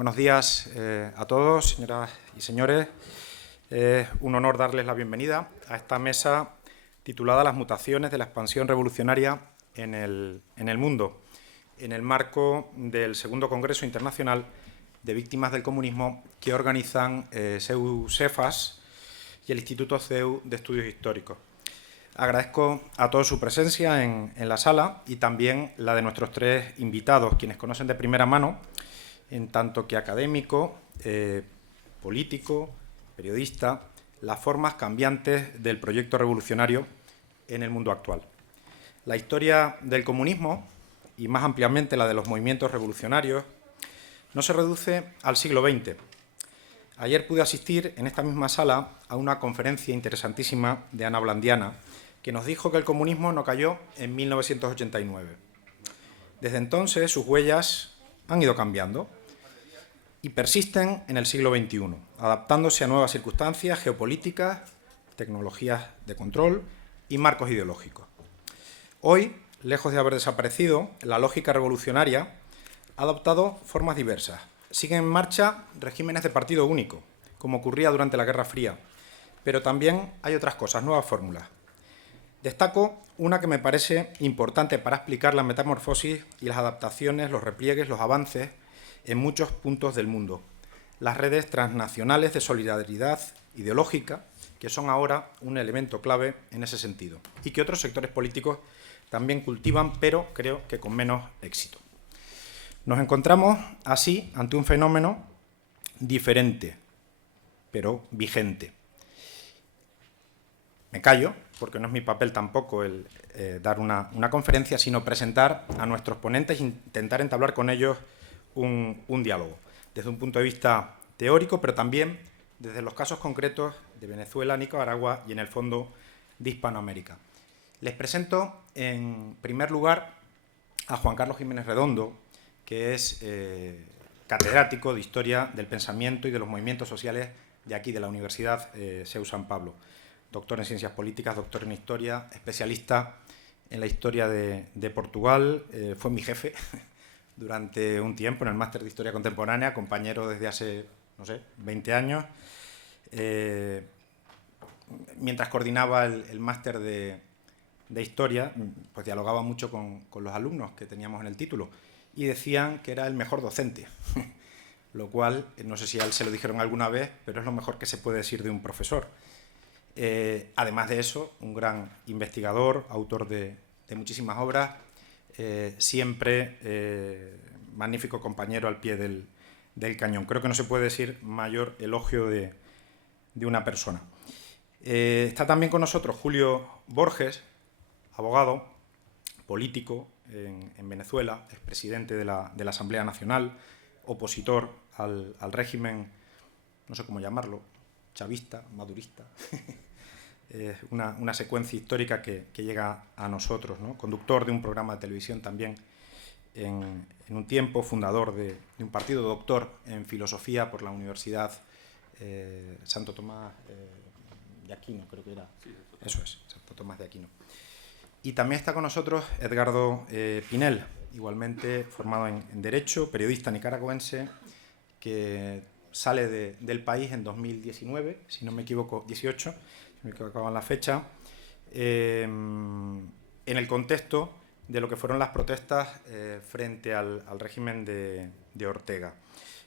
Buenos días a todos, señoras y señores. Es un honor darles la bienvenida a esta mesa titulada Las mutaciones de la expansión revolucionaria en el mundo, en el marco del segundo Congreso Internacional de Víctimas del Comunismo que organizan CEU-CEFAS y el Instituto CEU de Estudios Históricos. Agradezco a todos su presencia en la sala y también la de nuestros tres invitados, quienes conocen de primera mano, en tanto que académico, político, periodista, las formas cambiantes del proyecto revolucionario en el mundo actual. La historia del comunismo, y más ampliamente la de los movimientos revolucionarios, no se reduce al siglo XX. Ayer pude asistir en esta misma sala a una conferencia interesantísima de Ana Blandiana, que nos dijo que el comunismo no cayó en 1989. Desde entonces sus huellas han ido cambiando y persisten en el siglo XXI, adaptándose a nuevas circunstancias geopolíticas, tecnologías de control y marcos ideológicos. Hoy, lejos de haber desaparecido, la lógica revolucionaria ha adoptado formas diversas. Siguen en marcha regímenes de partido único, como ocurría durante la Guerra Fría, pero también hay otras cosas, nuevas fórmulas. Destaco una que me parece importante para explicar la metamorfosis y las adaptaciones, los repliegues, los avances en muchos puntos del mundo. Las redes transnacionales de solidaridad ideológica, que son ahora un elemento clave en ese sentido, y que otros sectores políticos también cultivan, pero creo que con menos éxito. Nos encontramos así ante un fenómeno diferente, pero vigente. Me callo, porque no es mi papel tampoco el dar una conferencia, sino presentar a nuestros ponentes e intentar entablar con ellos un diálogo, desde un punto de vista teórico, pero también desde los casos concretos de Venezuela, Nicaragua y, en el fondo, de Hispanoamérica. Les presento, en primer lugar, a Juan Carlos Jiménez Redondo, que es catedrático de Historia del Pensamiento y de los Movimientos Sociales de aquí, de la Universidad CEU San Pablo. Doctor en Ciencias Políticas, doctor en Historia, especialista en la historia de Portugal. Fue mi jefe durante un tiempo en el máster de Historia Contemporánea, compañero desde hace, 20 años. Mientras coordinaba el máster de Historia, pues dialogaba mucho con los alumnos que teníamos en el título y decían que era el mejor docente, lo cual, no sé si a él se lo dijeron alguna vez, pero es lo mejor que se puede decir de un profesor. Además de eso, un gran investigador, autor de muchísimas obras, siempre magnífico compañero al pie del cañón. Creo que no se puede decir mayor elogio de una persona. Está también con nosotros Julio Borges, abogado, político en Venezuela, expresidente de la Asamblea Nacional, opositor al régimen, no sé cómo llamarlo, chavista, madurista, una secuencia histórica que llega a nosotros, ¿no? Conductor de un programa de televisión también en un tiempo, fundador de un partido, doctor en filosofía por la Universidad Santo Tomás de Aquino, creo que era. Sí, eso es, Santo Tomás de Aquino. Y también está con nosotros Edgardo Pinel, igualmente formado en Derecho, periodista nicaragüense, que sale del país en 2019, si no me equivoco, 18, si me equivoco en la fecha, en el contexto de lo que fueron las protestas frente al régimen de Ortega.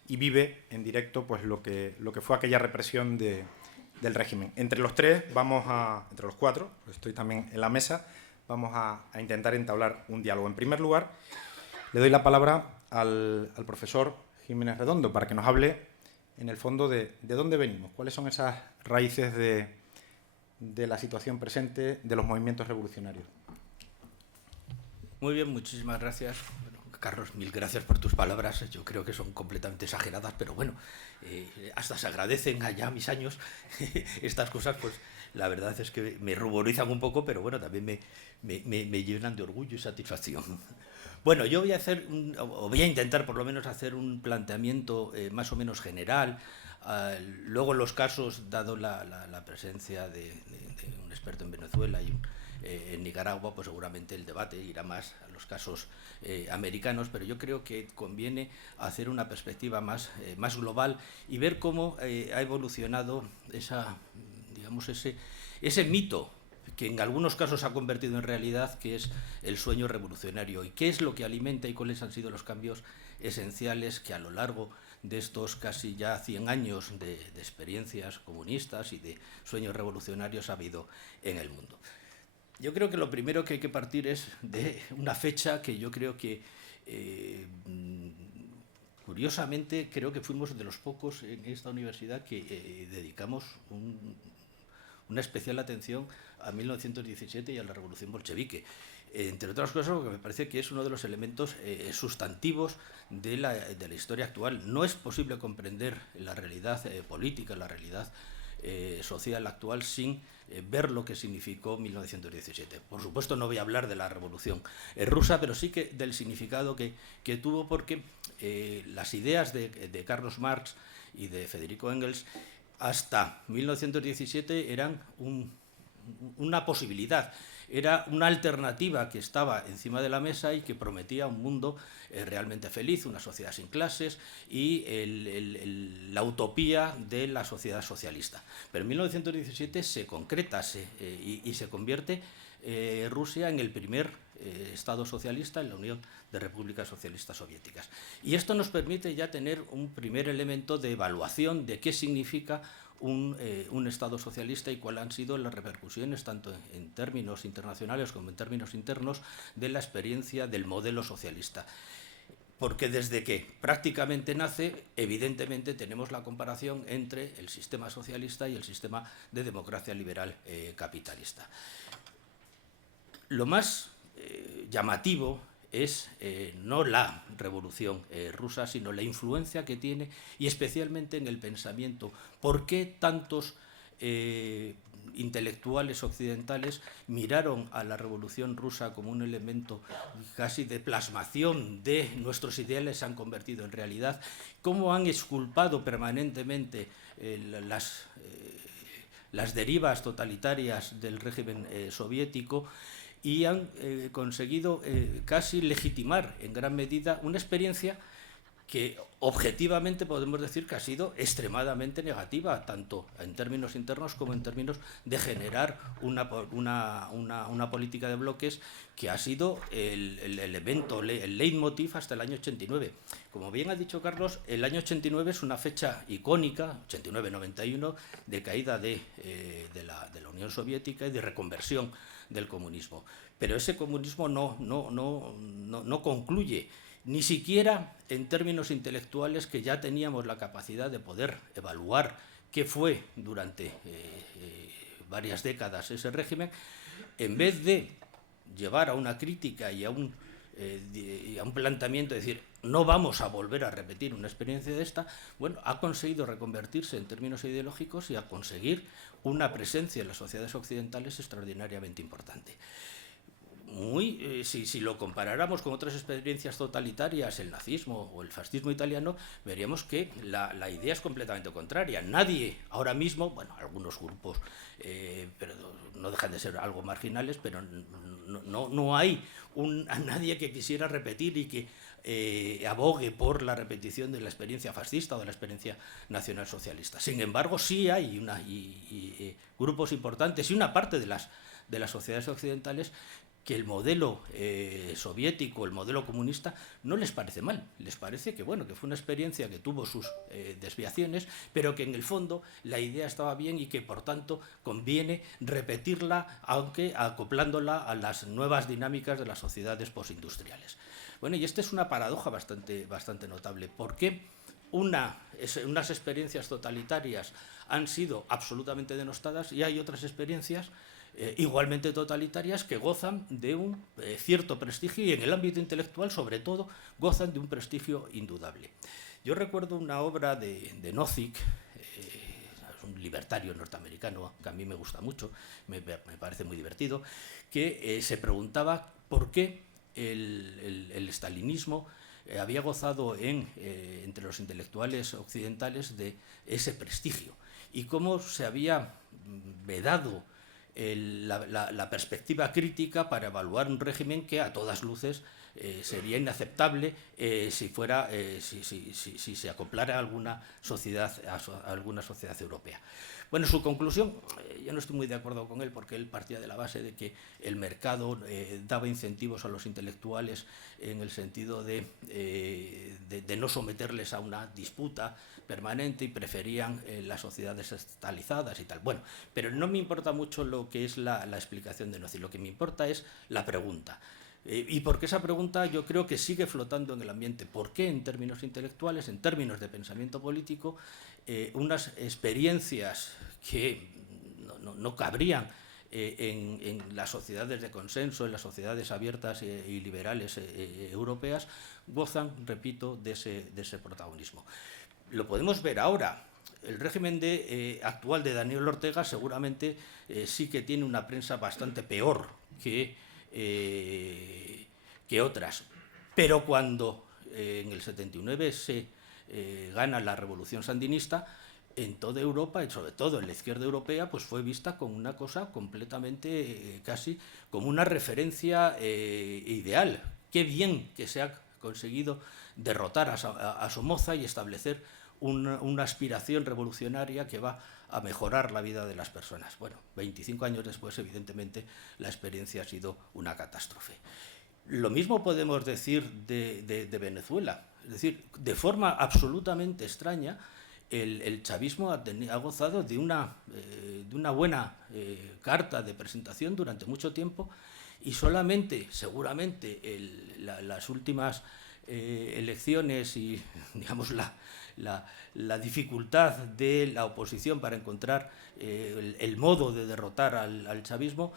Y vive en directo pues, lo que fue aquella represión del régimen. Entre los tres, entre los cuatro, estoy también en la mesa, vamos a intentar entablar un diálogo. En primer lugar, le doy la palabra al profesor Jiménez Redondo para que nos hable, en el fondo, de dónde venimos, cuáles son esas raíces de la situación presente de los movimientos revolucionarios. Muy bien, muchísimas gracias. Bueno, Carlos, mil gracias por tus palabras. Yo creo que son completamente exageradas, pero bueno, hasta se agradecen allá mis años. Estas cosas, pues la verdad es que me ruborizan un poco, pero bueno, también me llenan de orgullo y satisfacción. Bueno, yo voy a intentar por lo menos hacer un planteamiento más o menos general. Luego en los casos, dado la presencia de un experto en Venezuela y en Nicaragua, pues seguramente el debate irá más a los casos americanos, pero yo creo que conviene hacer una perspectiva más global y ver cómo ha evolucionado ese mito que en algunos casos se ha convertido en realidad, que es el sueño revolucionario, y qué es lo que alimenta y cuáles han sido los cambios esenciales que a lo largo de estos casi ya 100 años de experiencias comunistas y de sueños revolucionarios ha habido en el mundo. Yo creo que lo primero que hay que partir es de una fecha que yo creo que, curiosamente, creo que fuimos de los pocos en esta universidad que dedicamos una especial atención a 1917 y a la Revolución Bolchevique. Entre otras cosas, porque me parece que es uno de los elementos sustantivos de la historia actual. No es posible comprender la realidad política, la realidad social actual sin ver lo que significó 1917. Por supuesto, no voy a hablar de la Revolución rusa, pero sí que del significado que tuvo, porque las ideas de Carlos Marx y de Federico Engels hasta 1917 eran una posibilidad, era una alternativa que estaba encima de la mesa y que prometía un mundo realmente feliz, una sociedad sin clases y la utopía de la sociedad socialista. Pero en 1917 se concreta y se convierte Rusia en el primer Estado socialista en la Unión de Repúblicas Socialistas Soviéticas. Y esto nos permite ya tener un primer elemento de evaluación de qué significa un Estado socialista y cuáles han sido las repercusiones, tanto en términos internacionales como en términos internos, de la experiencia del modelo socialista. Porque desde que prácticamente nace, evidentemente tenemos la comparación entre el sistema socialista y el sistema de democracia liberal capitalista. Lo más llamativo es no la revolución rusa, sino la influencia que tiene, y especialmente en el pensamiento. ¿Por qué tantos intelectuales occidentales miraron a la revolución rusa como un elemento casi de plasmación de nuestros ideales, se han convertido en realidad? ¿Cómo han exculpado permanentemente las derivas totalitarias del régimen soviético? Y han conseguido casi legitimar en gran medida una experiencia que objetivamente podemos decir que ha sido extremadamente negativa, tanto en términos internos como en términos de generar una política de bloques que ha sido el elemento, el leitmotiv hasta el año 89. Como bien ha dicho Carlos, el año 89 es una fecha icónica, 89-91, de caída de la Unión Soviética y de reconversión del comunismo. Pero ese comunismo no concluye, ni siquiera en términos intelectuales, que ya teníamos la capacidad de poder evaluar qué fue durante varias décadas ese régimen. En vez de llevar a una crítica y a un planteamiento de decir no vamos a volver a repetir una experiencia de esta, bueno, ha conseguido reconvertirse en términos ideológicos y a conseguir una presencia en las sociedades occidentales extraordinariamente importante. Si lo comparáramos con otras experiencias totalitarias, el nazismo o el fascismo italiano, veríamos que la idea es completamente contraria. Nadie ahora mismo, bueno, algunos grupos, pero no dejan de ser algo marginales, pero no hay a nadie que quisiera repetir y que abogue por la repetición de la experiencia fascista o de la experiencia nacionalsocialista. Sin embargo, sí hay grupos importantes y una parte de las sociedades occidentales que el modelo soviético, el modelo comunista, no les parece mal. Les parece que, bueno, que fue una experiencia que tuvo sus desviaciones, pero que en el fondo la idea estaba bien y que, por tanto, conviene repetirla, aunque acoplándola a las nuevas dinámicas de las sociedades postindustriales. Bueno, y esta es una paradoja bastante notable. ¿Por qué unas experiencias totalitarias han sido absolutamente denostadas y hay otras experiencias igualmente totalitarias que gozan de un cierto prestigio, y en el ámbito intelectual, sobre todo, gozan de un prestigio indudable? Yo recuerdo una obra de Nozick, un libertario norteamericano que a mí me gusta mucho, me parece muy divertido, que se preguntaba por qué el stalinismo había gozado entre los intelectuales occidentales de ese prestigio y cómo se había vedado la perspectiva crítica para evaluar un régimen que a todas luces sería inaceptable si se acoplara a alguna sociedad europea. Bueno, su conclusión, yo no estoy muy de acuerdo con él, porque él partía de la base de que el mercado daba incentivos a los intelectuales en el sentido de no someterles a una disputa permanente y preferían las sociedades estatalizadas y tal. Bueno, pero no me importa mucho lo que es la explicación de Nozzi, lo que me importa es la pregunta. Y porque esa pregunta yo creo que sigue flotando en el ambiente. ¿Por qué en términos intelectuales, en términos de pensamiento político, unas experiencias que no cabrían en las sociedades de consenso, en las sociedades abiertas y liberales europeas, gozan, repito, de ese protagonismo? Lo podemos ver ahora. El régimen actual de Daniel Ortega seguramente sí que tiene una prensa bastante peor que otras. Pero cuando en el 79 se gana la revolución sandinista, en toda Europa, y sobre todo en la izquierda europea, pues fue vista como una cosa completamente, casi como una referencia ideal. Qué bien que se ha conseguido derrotar a Somoza y establecer una aspiración revolucionaria que va a mejorar la vida de las personas. Bueno, 25 años después, evidentemente, la experiencia ha sido una catástrofe. Lo mismo podemos decir de Venezuela. Es decir, de forma absolutamente extraña, el chavismo ha gozado de una buena carta de presentación durante mucho tiempo, y solamente, seguramente, las últimas elecciones y, digamos, la dificultad de la oposición para encontrar el modo de derrotar al chavismo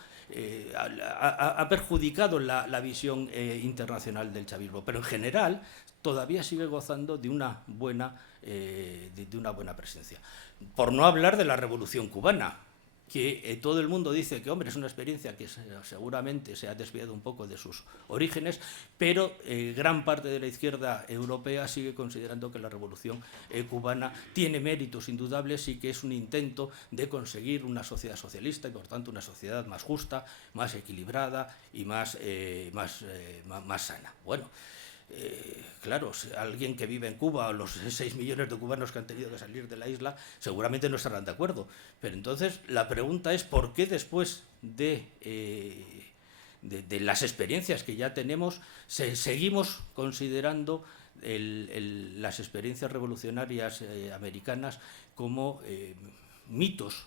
ha perjudicado la visión internacional del chavismo, pero en general todavía sigue gozando de una buena presencia. Por no hablar de la Revolución Cubana, que todo el mundo dice que, hombre, es una experiencia que seguramente se ha desviado un poco de sus orígenes, pero gran parte de la izquierda europea sigue considerando que la Revolución Cubana tiene méritos indudables y que es un intento de conseguir una sociedad socialista y, por tanto, una sociedad más justa, más equilibrada y más sana. Bueno, claro, alguien que vive en Cuba, o los 6 millones de cubanos que han tenido que salir de la isla, seguramente no estarán de acuerdo. Pero entonces la pregunta es ¿por qué después de las experiencias que ya tenemos seguimos considerando las experiencias revolucionarias americanas como mitos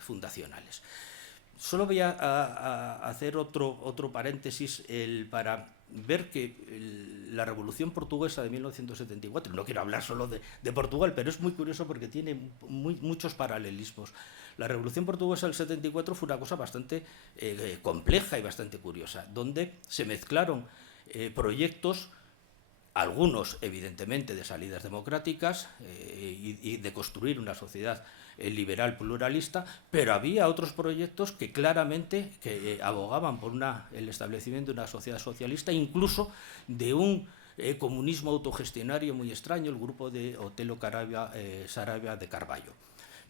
fundacionales? Solo voy a hacer otro paréntesis para ver que la Revolución Portuguesa de 1974, no quiero hablar solo de Portugal, pero es muy curioso porque tiene muchos paralelismos. La Revolución Portuguesa del 74 fue una cosa bastante compleja y bastante curiosa, donde se mezclaron proyectos, algunos evidentemente de salidas democráticas y de construir una sociedad liberal pluralista, pero había otros proyectos que claramente abogaban por el establecimiento de una sociedad socialista, incluso de un comunismo autogestionario muy extraño, el grupo de Otelo Sarabia de Carvalho.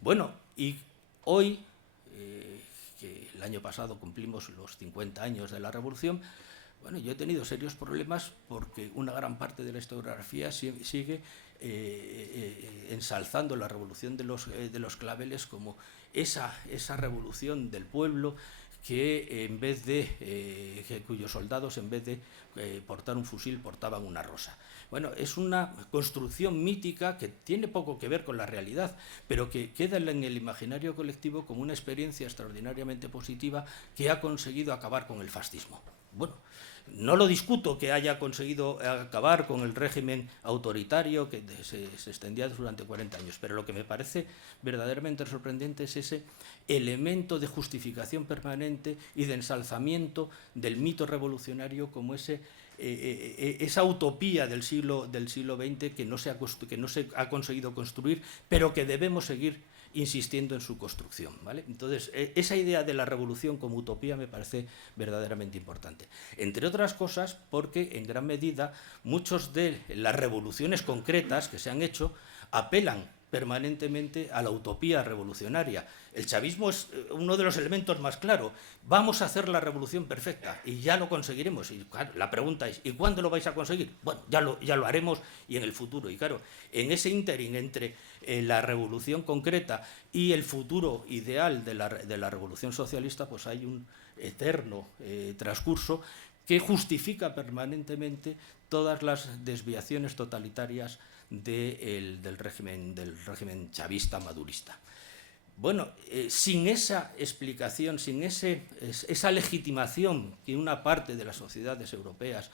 Bueno, y hoy, que el año pasado cumplimos los 50 años de la Revolución, bueno, yo he tenido serios problemas porque una gran parte de la historiografía sigue ensalzando la revolución de los claveles como esa revolución del pueblo que en vez cuyos soldados en vez de portar un fusil portaban una rosa. Bueno, es una construcción mítica que tiene poco que ver con la realidad, pero que queda en el imaginario colectivo como una experiencia extraordinariamente positiva que ha conseguido acabar con el fascismo. Bueno, no lo discuto que haya conseguido acabar con el régimen autoritario que se extendía durante 40 años, pero lo que me parece verdaderamente sorprendente es ese elemento de justificación permanente y de ensalzamiento del mito revolucionario como esa utopía del siglo XX que no se ha conseguido construir, pero que debemos seguir insistiendo en su construcción, ¿vale? Entonces, esa idea de la revolución como utopía me parece verdaderamente importante. Entre otras cosas, porque en gran medida muchas de las revoluciones concretas que se han hecho apelan permanentemente a la utopía revolucionaria. El chavismo es uno de los elementos más claros. Vamos a hacer la revolución perfecta y ya lo conseguiremos. Y claro, la pregunta es, ¿y cuándo lo vais a conseguir? Bueno, ya lo haremos y en el futuro. Y claro, en ese ínterin entre la revolución concreta y el futuro ideal de la revolución socialista, pues hay un eterno transcurso que justifica permanentemente todas las desviaciones totalitarias del régimen chavista madurista. Bueno, sin esa explicación, sin esa legitimación que una parte de las sociedades europeas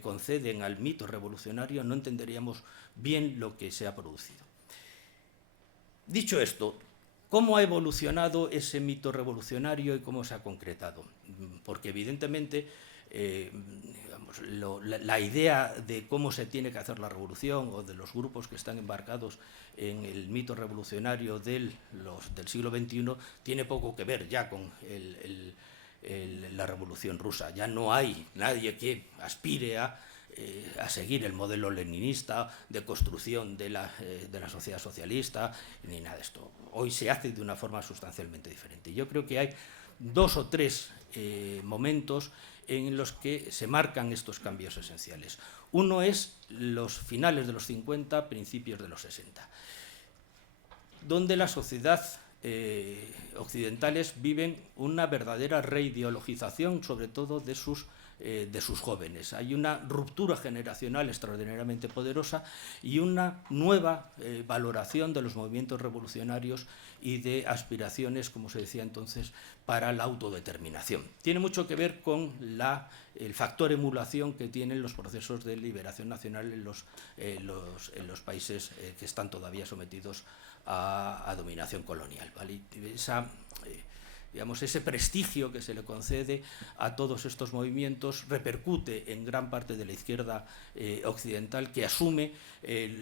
conceden al mito revolucionario, no entenderíamos bien lo que se ha producido. Dicho esto, ¿cómo ha evolucionado ese mito revolucionario y cómo se ha concretado? Porque evidentemente la idea de cómo se tiene que hacer la revolución o de los grupos que están embarcados en el mito revolucionario del siglo XXI tiene poco que ver ya con la revolución rusa. Ya no hay nadie que aspire a seguir el modelo leninista de construcción de la sociedad socialista, ni nada de esto. Hoy se hace de una forma sustancialmente diferente. Yo creo que hay 2 o 3 momentos en los que se marcan estos cambios esenciales. Uno es los finales de los 50, principios de los 60, donde la sociedad occidentales viven una verdadera reideologización, sobre todo de sus jóvenes. Hay una ruptura generacional extraordinariamente poderosa y una nueva valoración de los movimientos revolucionarios y de aspiraciones, como se decía entonces, para la autodeterminación. Tiene mucho que ver con el factor emulación que tienen los procesos de liberación nacional en los países que están todavía sometidos a dominación colonial, ¿vale? Ese prestigio que se le concede a todos estos movimientos repercute en gran parte de la izquierda occidental, que asume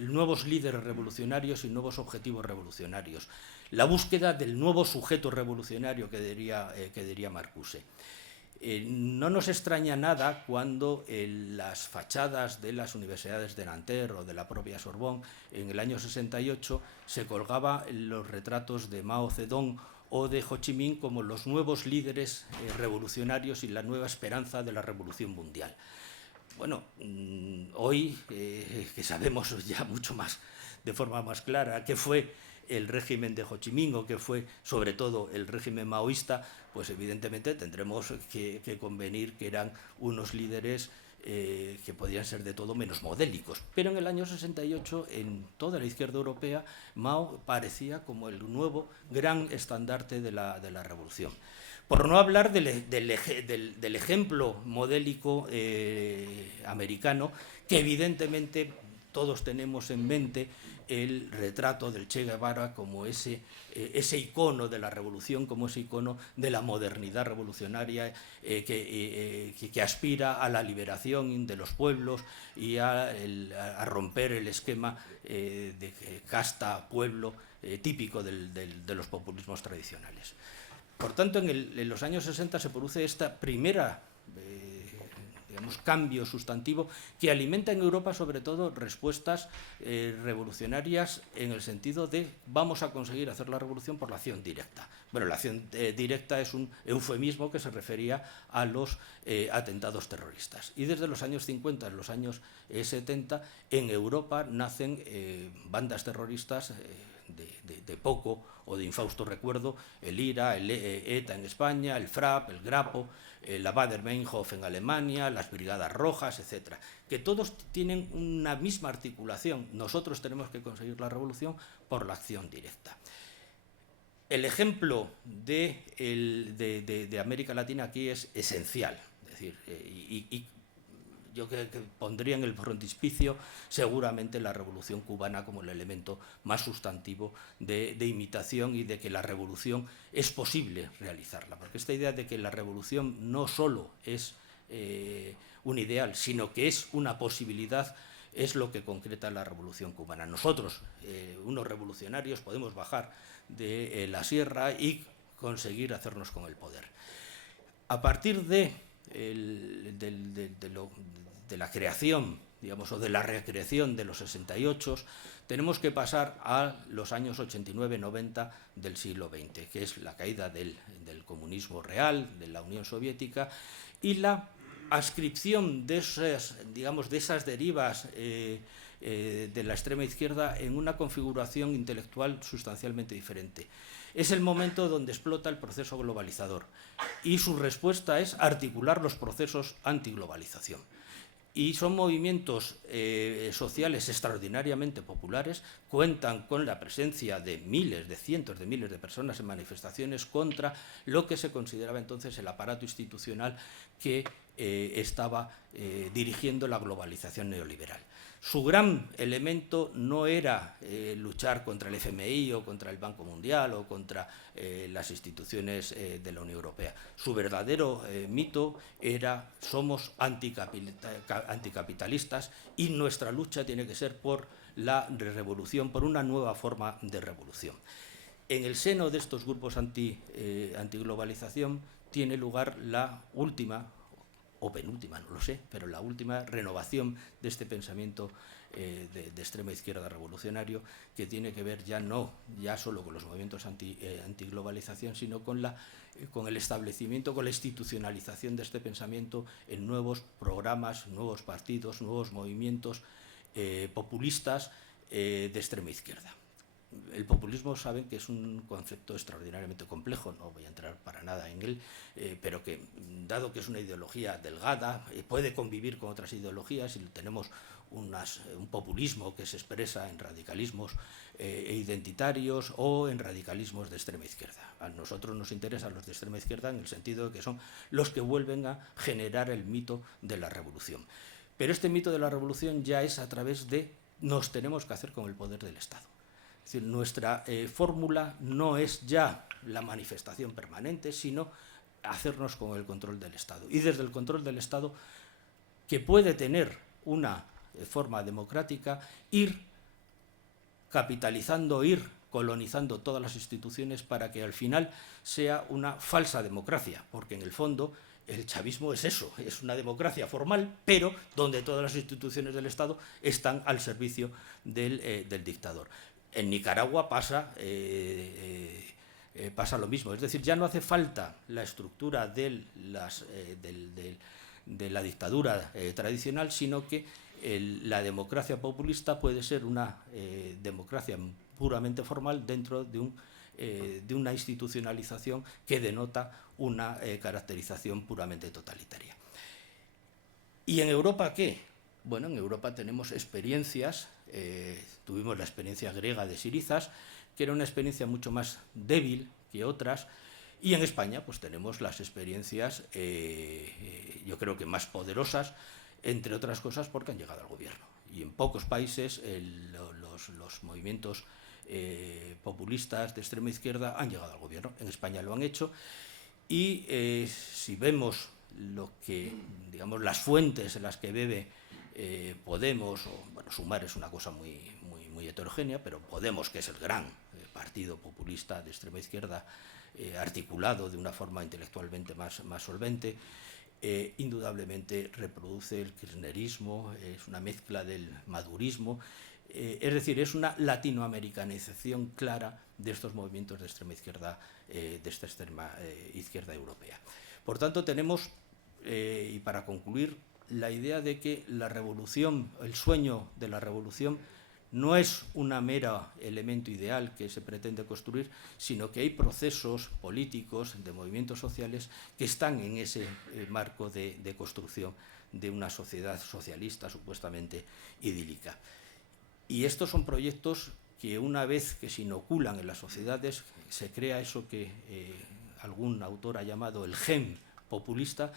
nuevos líderes revolucionarios y nuevos objetivos revolucionarios. La búsqueda del nuevo sujeto revolucionario que diría Marcuse. No nos extraña nada cuando en las fachadas de las universidades de Nanterre o de la propia Sorbonne en el año 68 se colgaban los retratos de Mao Zedong o de Ho Chi Minh como los nuevos líderes revolucionarios y la nueva esperanza de la revolución mundial. Bueno, hoy que sabemos ya mucho más, de forma más clara, qué fue el régimen de Ho Chi Minh o qué fue sobre todo el régimen maoísta, pues evidentemente tendremos que convenir que eran unos líderes que podían ser de todo menos modélicos. Pero en el año 68, en toda la izquierda europea, Mao parecía como el nuevo gran estandarte de la revolución. Por no hablar del ejemplo modélico americano, que evidentemente todos tenemos en mente el retrato del Che Guevara como ese icono de la revolución, como ese icono de la modernidad revolucionaria que aspira a la liberación de los pueblos y a romper el esquema de casta, pueblo, típico de los populismos tradicionales. Por tanto, en los años 60 se produce esta primera cambio sustantivo que alimenta en Europa sobre todo respuestas revolucionarias en el sentido de vamos a conseguir hacer la revolución por la acción directa. Bueno, la acción directa es un eufemismo que se refería a los atentados terroristas. Y desde los años 50, en los años 70, en Europa nacen bandas terroristas de poco o de infausto recuerdo, el IRA, el ETA en España, el FRAP, el GRAPO, la Baader-Meinhof en Alemania, las Brigadas Rojas, etc., que todos tienen una misma articulación. Nosotros tenemos que conseguir la revolución por la acción directa. El ejemplo de América Latina aquí es esencial, es decir, yo creo que pondría en el frontispicio seguramente la revolución cubana como el elemento más sustantivo de imitación y de que la revolución es posible realizarla. Porque esta idea de que la revolución no solo es un ideal, sino que es una posibilidad, es lo que concreta la revolución cubana. Nosotros, unos revolucionarios, podemos bajar de la sierra y conseguir hacernos con el poder. A partir de la creación digamos, o de la recreación de los 68, tenemos que pasar a los años 89-90 del siglo XX, que es la caída del comunismo real, de la Unión Soviética, y la adscripción de esas, digamos, de esas derivas de la extrema izquierda en una configuración intelectual sustancialmente diferente. Es el momento donde explota el proceso globalizador y su respuesta es articular los procesos antiglobalización. Y son movimientos sociales extraordinariamente populares, cuentan con la presencia de miles, de cientos de miles de personas en manifestaciones contra lo que se consideraba entonces el aparato institucional que estaba dirigiendo la globalización neoliberal. Su gran elemento no era luchar contra el FMI o contra el Banco Mundial o contra las instituciones de la Unión Europea. Su verdadero mito era: somos anticapitalistas y nuestra lucha tiene que ser por la revolución, por una nueva forma de revolución. En el seno de estos grupos antiglobalización tiene lugar la última, o penúltima, no lo sé, pero la última renovación de este pensamiento de extrema izquierda revolucionario, que tiene que ver ya solo con los movimientos antiglobalización, sino con el establecimiento, con la institucionalización de este pensamiento en nuevos programas, nuevos partidos, nuevos movimientos populistas de extrema izquierda. El populismo, saben que es un concepto extraordinariamente complejo, no voy a entrar para nada en él, pero que, dado que es una ideología delgada, puede convivir con otras ideologías, y tenemos un populismo que se expresa en radicalismos identitarios o en radicalismos de extrema izquierda. A nosotros nos interesan los de extrema izquierda en el sentido de que son los que vuelven a generar el mito de la revolución. Pero este mito de la revolución ya es a través de nos tenemos que hacer con el poder del Estado. Es decir, nuestra fórmula no es ya la manifestación permanente, sino hacernos con el control del Estado. Y desde el control del Estado, que puede tener una forma democrática, ir capitalizando, ir colonizando todas las instituciones para que al final sea una falsa democracia, porque en el fondo el chavismo es eso, es una democracia formal, pero donde todas las instituciones del Estado están al servicio del dictador. En Nicaragua pasa lo mismo, es decir, ya no hace falta la estructura de la dictadura tradicional, sino que la democracia populista puede ser una democracia puramente formal dentro de una institucionalización que denota una caracterización puramente totalitaria. ¿Y en Europa qué? Bueno, en Europa tenemos experiencias. Tuvimos la experiencia griega de Sirizas, que era una experiencia mucho más débil que otras, y en España pues tenemos las experiencias, yo creo que más poderosas, entre otras cosas porque han llegado al gobierno. Y en pocos países los movimientos populistas de extrema izquierda han llegado al gobierno. En España lo han hecho, y si vemos las fuentes en las que bebe Podemos, Sumar es una cosa muy heterogénea, pero Podemos, que es el gran partido populista de extrema izquierda, articulado de una forma intelectualmente más solvente, indudablemente reproduce el kirchnerismo, es una mezcla del madurismo, es decir, es una latinoamericanización clara de estos movimientos de extrema izquierda, de esta extrema izquierda europea. Por tanto, tenemos, y para concluir, la idea de que la revolución, el sueño de la revolución, no es un mero elemento ideal que se pretende construir, sino que hay procesos políticos, de movimientos sociales, que están en ese marco de construcción de una sociedad socialista supuestamente idílica. Y estos son proyectos que, una vez que se inoculan en las sociedades, se crea eso que algún autor ha llamado el gen populista,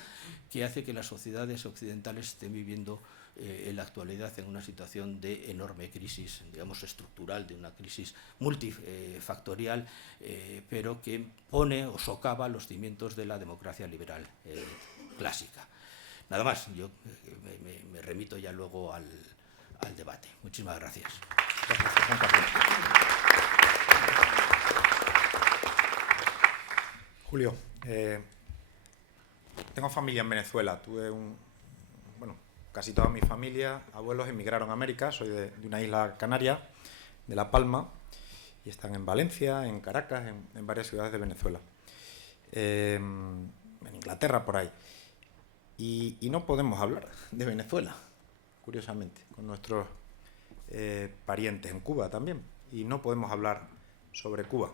que hace que las sociedades occidentales estén viviendo en la actualidad en una situación de enorme crisis, digamos, estructural, de una crisis multifactorial, pero que pone o socava los cimientos de la democracia liberal clásica. Nada más, yo me remito ya luego al debate. Muchísimas gracias. Gracias, Juan Carlos. Julio, tengo familia en Venezuela. Tuve casi toda mi familia, abuelos, emigraron a América. Soy de una isla canaria, de La Palma, y están en Valencia, en Caracas, en varias ciudades de Venezuela. En Inglaterra, por ahí. Y no podemos hablar de Venezuela, curiosamente, con nuestros parientes en Cuba también. Y no podemos hablar sobre Cuba.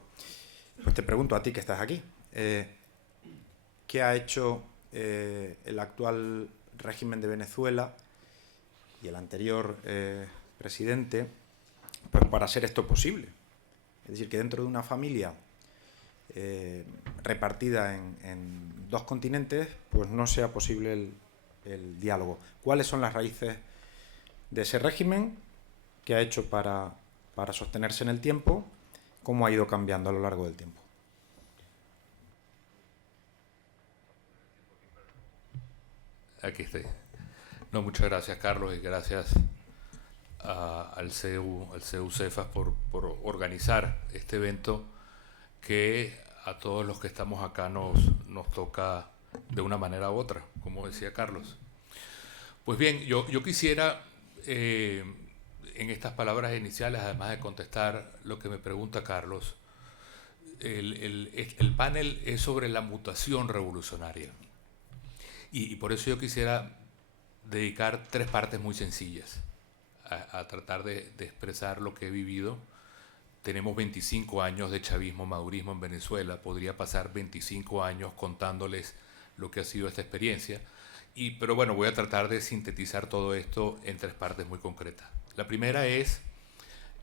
Pues te pregunto a ti que estás aquí, ¿qué ha hecho el actual régimen de Venezuela y el anterior presidente pues para hacer esto posible? Es decir, que dentro de una familia repartida en dos continentes, pues no sea posible el diálogo. ¿Cuáles son las raíces de ese régimen? ¿Qué ha hecho para sostenerse en el tiempo? ¿Cómo ha ido cambiando a lo largo del tiempo? Aquí estoy. No, muchas gracias, Carlos, y gracias al CEU Cefas por organizar este evento que a todos los que estamos acá nos toca de una manera u otra, como decía Carlos. Pues bien, yo quisiera, en estas palabras iniciales, además de contestar lo que me pregunta Carlos, el panel es sobre la mutación revolucionaria. Y por eso yo quisiera dedicar 3 partes muy sencillas a tratar de expresar lo que he vivido. Tenemos 25 años de chavismo, madurismo en Venezuela. Podría pasar 25 años contándoles lo que ha sido esta experiencia. Pero bueno, voy a tratar de sintetizar todo esto en 3 partes muy concretas. La primera es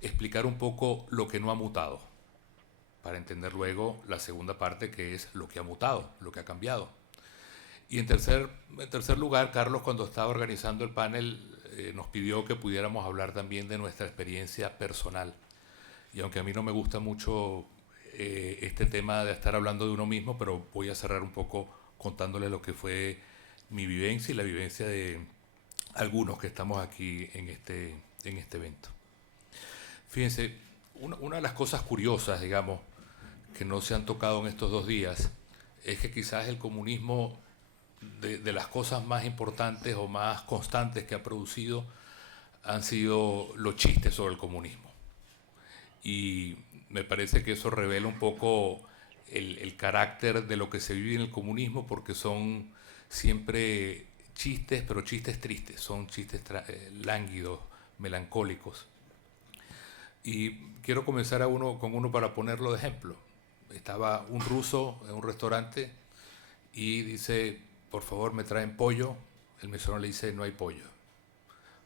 explicar un poco lo que no ha mutado, para entender luego la segunda parte, que es lo que ha mutado, lo que ha cambiado. Y en tercer lugar, Carlos, cuando estaba organizando el panel, nos pidió que pudiéramos hablar también de nuestra experiencia personal. Y aunque a mí no me gusta mucho este tema de estar hablando de uno mismo, pero voy a cerrar un poco contándoles lo que fue mi vivencia y la vivencia de algunos que estamos aquí en este evento. Fíjense, una de las cosas curiosas, digamos, que no se han tocado en estos 2 días, es que quizás el comunismo, de las cosas más importantes o más constantes que ha producido, han sido los chistes sobre el comunismo. Y me parece que eso revela un poco el carácter de lo que se vive en el comunismo, porque son siempre chistes, pero chistes tristes, son chistes lánguidos, melancólicos. Y quiero comenzar con uno para ponerlo de ejemplo. Estaba un ruso en un restaurante y dice: por favor, me traen pollo. El mesonero le dice: no hay pollo.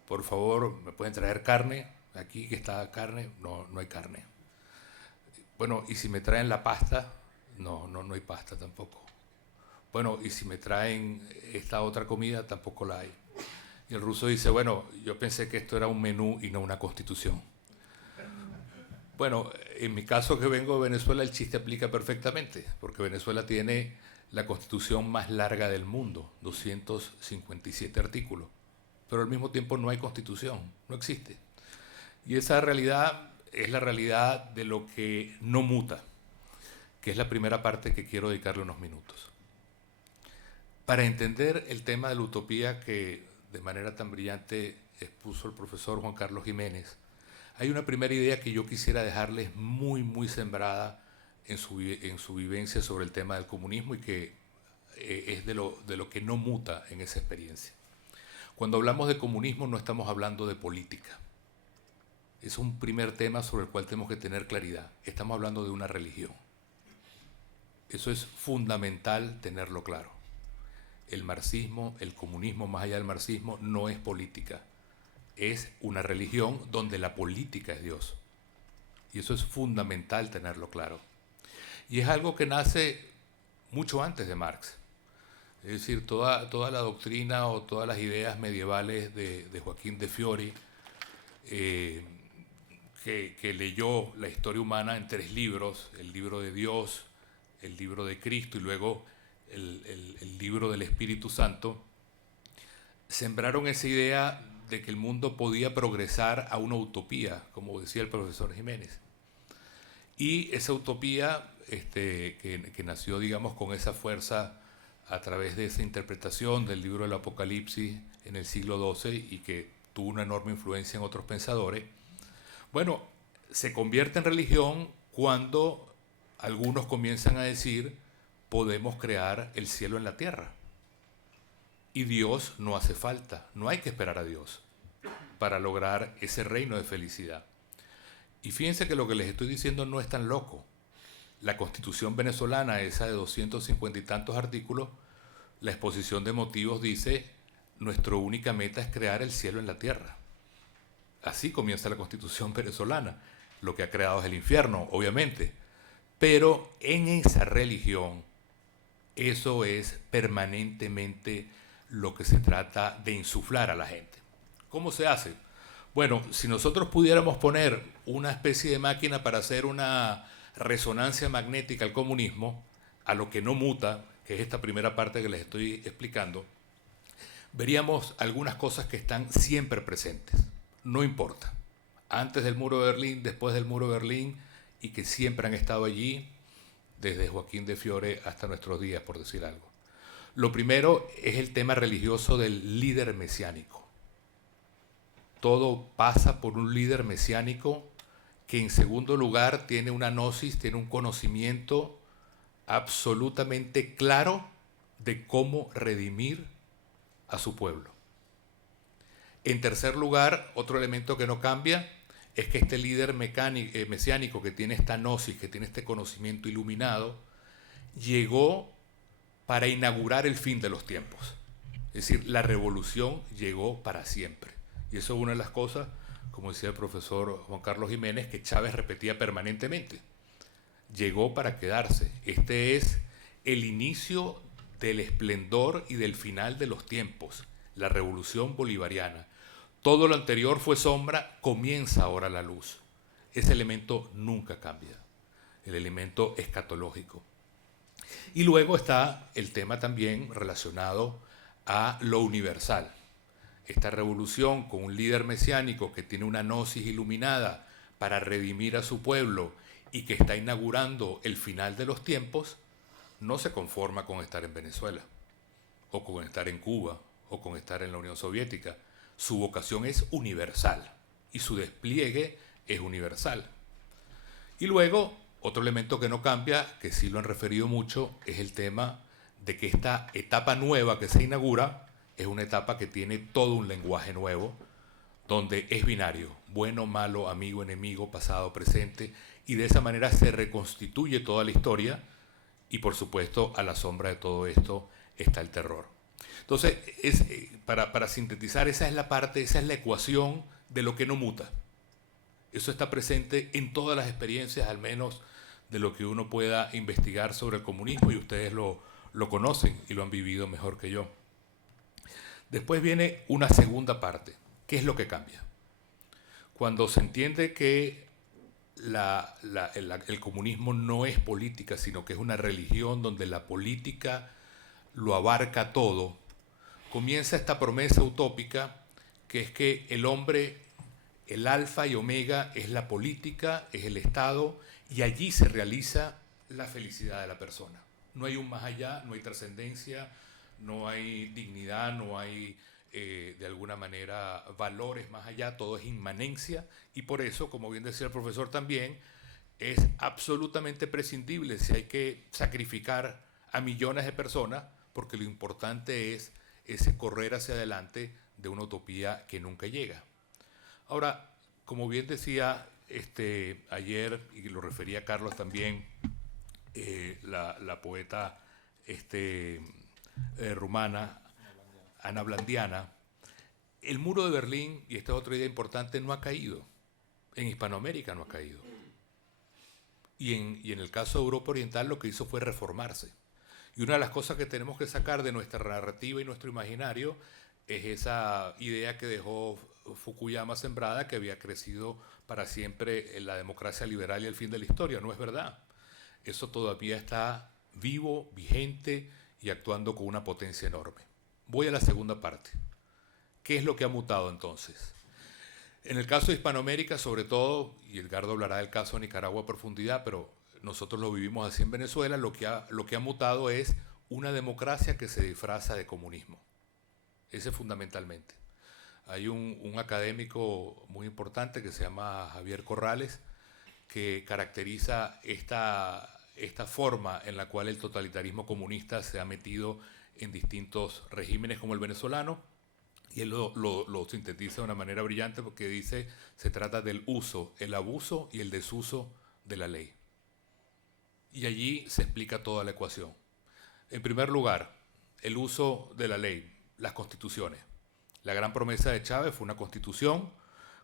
Por favor, ¿me pueden traer carne? Aquí que está carne, no hay carne. Bueno, ¿y si me traen la pasta? No hay pasta tampoco. Bueno, ¿y si me traen esta otra comida? Tampoco la hay. Y el ruso dice: bueno, yo pensé que esto era un menú y no una constitución. Bueno, en mi caso, que vengo de Venezuela, el chiste aplica perfectamente, porque Venezuela tiene la constitución más larga del mundo, 257 artículos, pero al mismo tiempo no hay constitución, no existe. Y esa realidad es la realidad de lo que no muta, que es la primera parte que quiero dedicarle unos minutos. Para entender el tema de la utopía que de manera tan brillante expuso el profesor Juan Carlos Jiménez, hay una primera idea que yo quisiera dejarles muy sembrada en su vivencia sobre el tema del comunismo, y que es de lo que no muta en esa experiencia. Cuando hablamos de comunismo no estamos hablando de política. Es un primer tema sobre el cual tenemos que tener claridad. Estamos hablando de una religión. Eso es fundamental tenerlo claro. El marxismo, el comunismo más allá del marxismo, no es política. Es una religión donde la política es Dios. Y eso es fundamental tenerlo claro. Y es algo que nace mucho antes de Marx. Es decir, toda la doctrina o todas las ideas medievales de Joaquín de Fiori, que leyó la historia humana en 3 libros, el libro de Dios, el libro de Cristo y luego el libro del Espíritu Santo, sembraron esa idea de que el mundo podía progresar a una utopía, como decía el profesor Jiménez. Y esa utopía que nació, digamos, con esa fuerza a través de esa interpretación del libro del Apocalipsis en el siglo XII y que tuvo una enorme influencia en otros pensadores, bueno, se convierte en religión cuando algunos comienzan a decir podemos crear el cielo en la tierra. Y Dios no hace falta, no hay que esperar a Dios para lograr ese reino de felicidad. Y fíjense que lo que les estoy diciendo no es tan loco. La Constitución venezolana, esa de 250 y tantos artículos, la exposición de motivos dice, nuestra única meta es crear el cielo en la tierra. Así comienza la Constitución venezolana. Lo que ha creado es el infierno, obviamente. Pero en esa religión, eso es permanentemente lo que se trata de insuflar a la gente. ¿Cómo se hace? Bueno, si nosotros pudiéramos poner una especie de máquina para hacer una resonancia magnética al comunismo, a lo que no muta, que es esta primera parte que les estoy explicando, veríamos algunas cosas que están siempre presentes. No importa. Antes del muro de Berlín, después del muro de Berlín, y que siempre han estado allí, desde Joaquín de Fiore hasta nuestros días, por decir algo. Lo primero es el tema religioso del líder mesiánico. Todo pasa por un líder mesiánico que, en segundo lugar, tiene una gnosis, tiene un conocimiento absolutamente claro de cómo redimir a su pueblo. En tercer lugar, otro elemento que no cambia es que este líder mesiánico que tiene esta gnosis, que tiene este conocimiento iluminado, llegó para inaugurar el fin de los tiempos. Es decir, la revolución llegó para siempre. Y eso es una de las cosas, como decía el profesor Juan Carlos Jiménez, que Chávez repetía permanentemente. Llegó para quedarse. Este es el inicio del esplendor y del final de los tiempos, la revolución bolivariana. Todo lo anterior fue sombra, comienza ahora la luz. Ese elemento nunca cambia, el elemento escatológico. Y luego está el tema también relacionado a lo universal. Esta revolución con un líder mesiánico que tiene una gnosis iluminada para redimir a su pueblo y que está inaugurando el final de los tiempos, no se conforma con estar en Venezuela, o con estar en Cuba, o con estar en la Unión Soviética. Su vocación es universal y su despliegue es universal. Y luego, otro elemento que no cambia, que sí lo han referido mucho, es el tema de que esta etapa nueva que se inaugura es una etapa que tiene todo un lenguaje nuevo, donde es binario, bueno, malo, amigo, enemigo, pasado, presente, y de esa manera se reconstituye toda la historia y, por supuesto, a la sombra de todo esto está el terror. Entonces, para sintetizar, esa es la parte, esa es la ecuación de lo que no muta. Eso está presente en todas las experiencias, al menos de lo que uno pueda investigar sobre el comunismo, y ustedes lo conocen y lo han vivido mejor que yo. Después viene una segunda parte. ¿Qué es lo que cambia? Cuando se entiende que el comunismo no es política, sino que es una religión donde la política lo abarca todo, comienza esta promesa utópica que es que el hombre, el alfa y omega, es la política, es el Estado, y allí se realiza la felicidad de la persona. No hay un más allá, no hay trascendencia, no hay dignidad, no hay de alguna manera valores más allá, todo es inmanencia, y por eso, como bien decía el profesor también, es absolutamente prescindible si hay que sacrificar a millones de personas, porque lo importante es ese correr hacia adelante de una utopía que nunca llega. Ahora, como bien decía ayer, y lo refería Carlos también, la poeta rumana, Ana Blandiana, el muro de Berlín, y esta es otra idea importante, no ha caído. En Hispanoamérica no ha caído. Y en el caso de Europa Oriental lo que hizo fue reformarse. Y una de las cosas que tenemos que sacar de nuestra narrativa y nuestro imaginario es esa idea que dejó Fukuyama sembrada, que había crecido para siempre en la democracia liberal y el fin de la historia. No es verdad. Eso todavía está vivo, vigente y actuando con una potencia enorme. Voy a la segunda parte. ¿Qué es lo que ha mutado entonces? En el caso de Hispanoamérica, sobre todo, y Edgardo hablará del caso de Nicaragua a profundidad, pero nosotros lo vivimos así en Venezuela, lo que ha mutado es una democracia que se disfraza de comunismo. Ese es fundamentalmente. Hay un académico muy importante que se llama Javier Corrales, que caracteriza esta forma en la cual el totalitarismo comunista se ha metido en distintos regímenes como el venezolano, y él lo sintetiza de una manera brillante porque dice, se trata del uso, el abuso y el desuso de la ley. Y allí se explica toda la ecuación. En primer lugar, el uso de la ley, las constituciones. La gran promesa de Chávez fue una constitución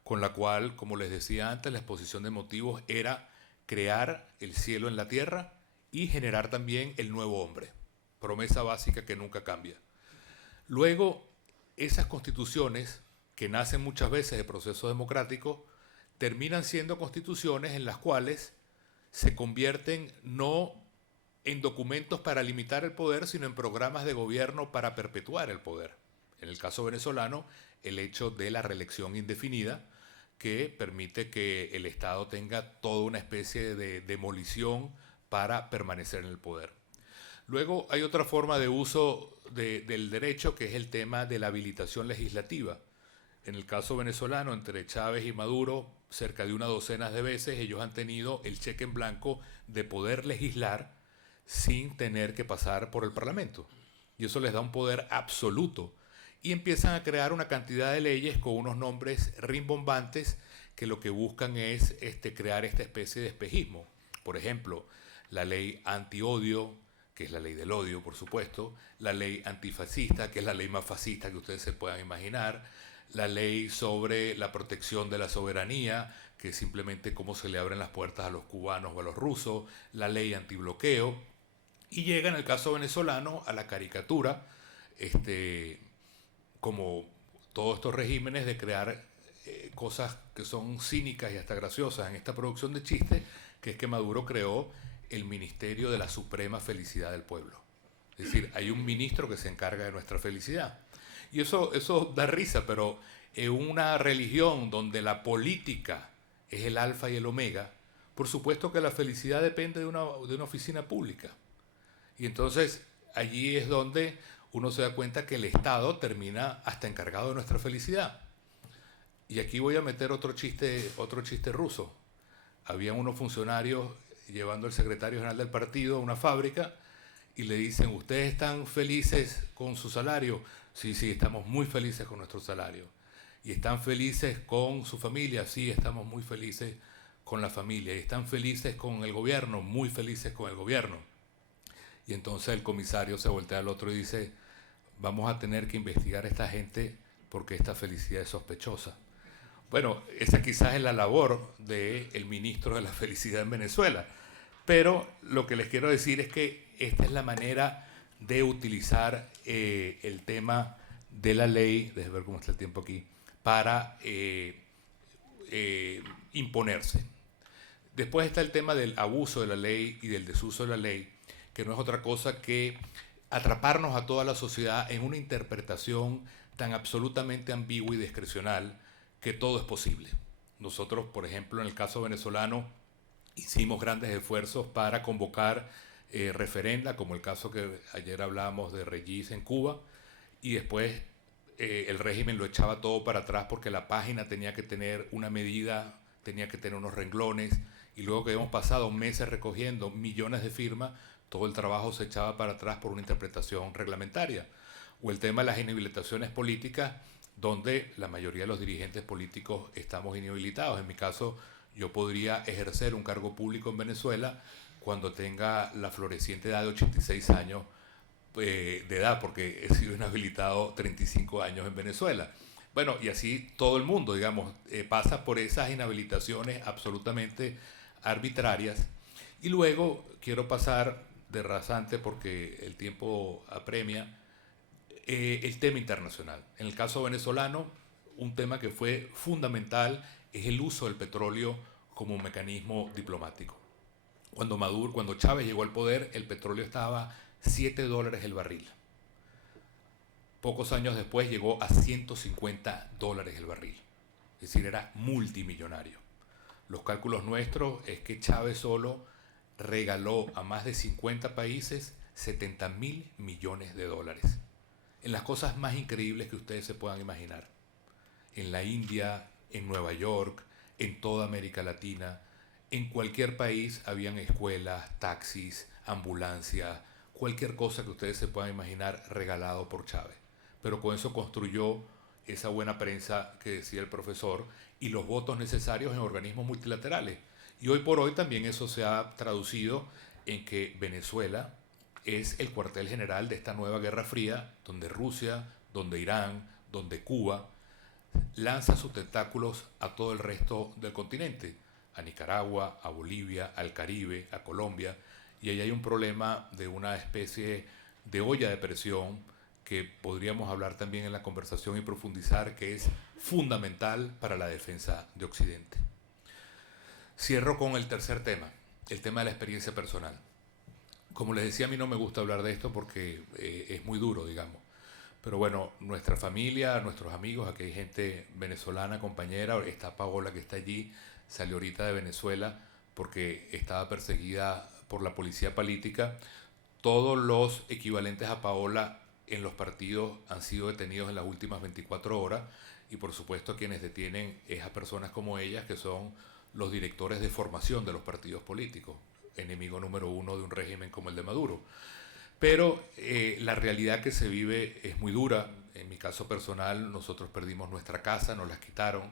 con la cual, como les decía antes, la exposición de motivos era crear el cielo en la tierra y generar también el nuevo hombre. Promesa básica que nunca cambia. Luego, esas constituciones, que nacen muchas veces de procesos democráticos, terminan siendo constituciones en las cuales se convierten no en documentos para limitar el poder, sino en programas de gobierno para perpetuar el poder. En el caso venezolano, el hecho de la reelección indefinida, que permite que el Estado tenga toda una especie de demolición para permanecer en el poder. Luego hay otra forma de uso del derecho, que es el tema de la habilitación legislativa. En el caso venezolano, entre Chávez y Maduro, cerca de una docena de veces ellos han tenido el cheque en blanco de poder legislar sin tener que pasar por el Parlamento. Y eso les da un poder absoluto. Y empiezan a crear una cantidad de leyes con unos nombres rimbombantes que lo que buscan es crear esta especie de espejismo. Por ejemplo, la ley antiodio, que es la ley del odio, por supuesto, la ley antifascista, que es la ley más fascista que ustedes se puedan imaginar, la ley sobre la protección de la soberanía, que es simplemente cómo se le abren las puertas a los cubanos o a los rusos, la ley antibloqueo, y llega en el caso venezolano a la caricatura, como todos estos regímenes, de crear cosas que son cínicas y hasta graciosas en esta producción de chistes, que es que Maduro creó el Ministerio de la Suprema Felicidad del Pueblo. Es decir, hay un ministro que se encarga de nuestra felicidad. Y eso da risa, pero en una religión donde la política es el alfa y el omega, por supuesto que la felicidad depende de una oficina pública. Y entonces allí es donde uno se da cuenta que el Estado termina hasta encargado de nuestra felicidad. Y aquí voy a meter otro chiste ruso. Habían unos funcionarios llevando al secretario general del partido a una fábrica y le dicen, ¿ustedes están felices con su salario? Sí, estamos muy felices con nuestro salario. ¿Y están felices con su familia? Sí, estamos muy felices con la familia. ¿Y están felices con el gobierno? Muy felices con el gobierno. Y entonces el comisario se voltea al otro y dice, vamos a tener que investigar a esta gente porque esta felicidad es sospechosa. Bueno, esa quizás es la labor del ministro de la Felicidad en Venezuela. Pero lo que les quiero decir es que esta es la manera de utilizar el tema de la ley, déjenme ver cómo está el tiempo aquí, para imponerse. Después está el tema del abuso de la ley y del desuso de la ley, que no es otra cosa que atraparnos a toda la sociedad en una interpretación tan absolutamente ambigua y discrecional que todo es posible. Nosotros, por ejemplo, en el caso venezolano, hicimos grandes esfuerzos para convocar referenda, como el caso que ayer hablábamos de Regis en Cuba, y después el régimen lo echaba todo para atrás porque la página tenía que tener una medida, tenía que tener unos renglones, y luego que hemos pasado meses recogiendo millones de firmas, todo el trabajo se echaba para atrás por una interpretación reglamentaria. O el tema de las inhabilitaciones políticas, donde la mayoría de los dirigentes políticos estamos inhabilitados. En mi caso, yo podría ejercer un cargo público en Venezuela cuando tenga la floreciente edad de 86 años de edad, porque he sido inhabilitado 35 años en Venezuela. Bueno, y así todo el mundo, digamos, pasa por esas inhabilitaciones absolutamente arbitrarias. Y luego quiero pasar de rasante, porque el tiempo apremia, el tema internacional. En el caso venezolano, un tema que fue fundamental es el uso del petróleo como mecanismo diplomático. Cuando Chávez llegó al poder, el petróleo estaba $7 el barril. Pocos años después llegó a $150 el barril. Es decir, era multimillonario. Los cálculos nuestros es que Chávez solo regaló a más de 50 países 70.000 millones de dólares en las cosas más increíbles que ustedes se puedan imaginar. En la India, en Nueva York, en toda América Latina, en cualquier país habían escuelas, taxis, ambulancias, cualquier cosa que ustedes se puedan imaginar regalado por Chávez. Pero con eso construyó esa buena prensa que decía el profesor y los votos necesarios en organismos multilaterales. Y hoy por hoy también eso se ha traducido en que Venezuela es el cuartel general de esta nueva Guerra Fría, donde Rusia, donde Irán, donde Cuba lanza sus tentáculos a todo el resto del continente, a Nicaragua, a Bolivia, al Caribe, a Colombia, y ahí hay un problema de una especie de olla de presión que podríamos hablar también en la conversación y profundizar, que es fundamental para la defensa de Occidente. Cierro con el tercer tema, el tema de la experiencia personal. Como les decía, a mí no me gusta hablar de esto porque es muy duro, digamos. Pero bueno, nuestra familia, nuestros amigos, aquí hay gente venezolana, compañera, está Paola que está allí, salió ahorita de Venezuela porque estaba perseguida por la policía política. Todos los equivalentes a Paola en los partidos han sido detenidos en las últimas 24 horas y por supuesto quienes detienen es a personas como ellas que son los directores de formación de los partidos políticos, enemigo número uno de un régimen como el de Maduro. Pero la realidad que se vive es muy dura. En mi caso personal, nosotros perdimos nuestra casa, nos las quitaron.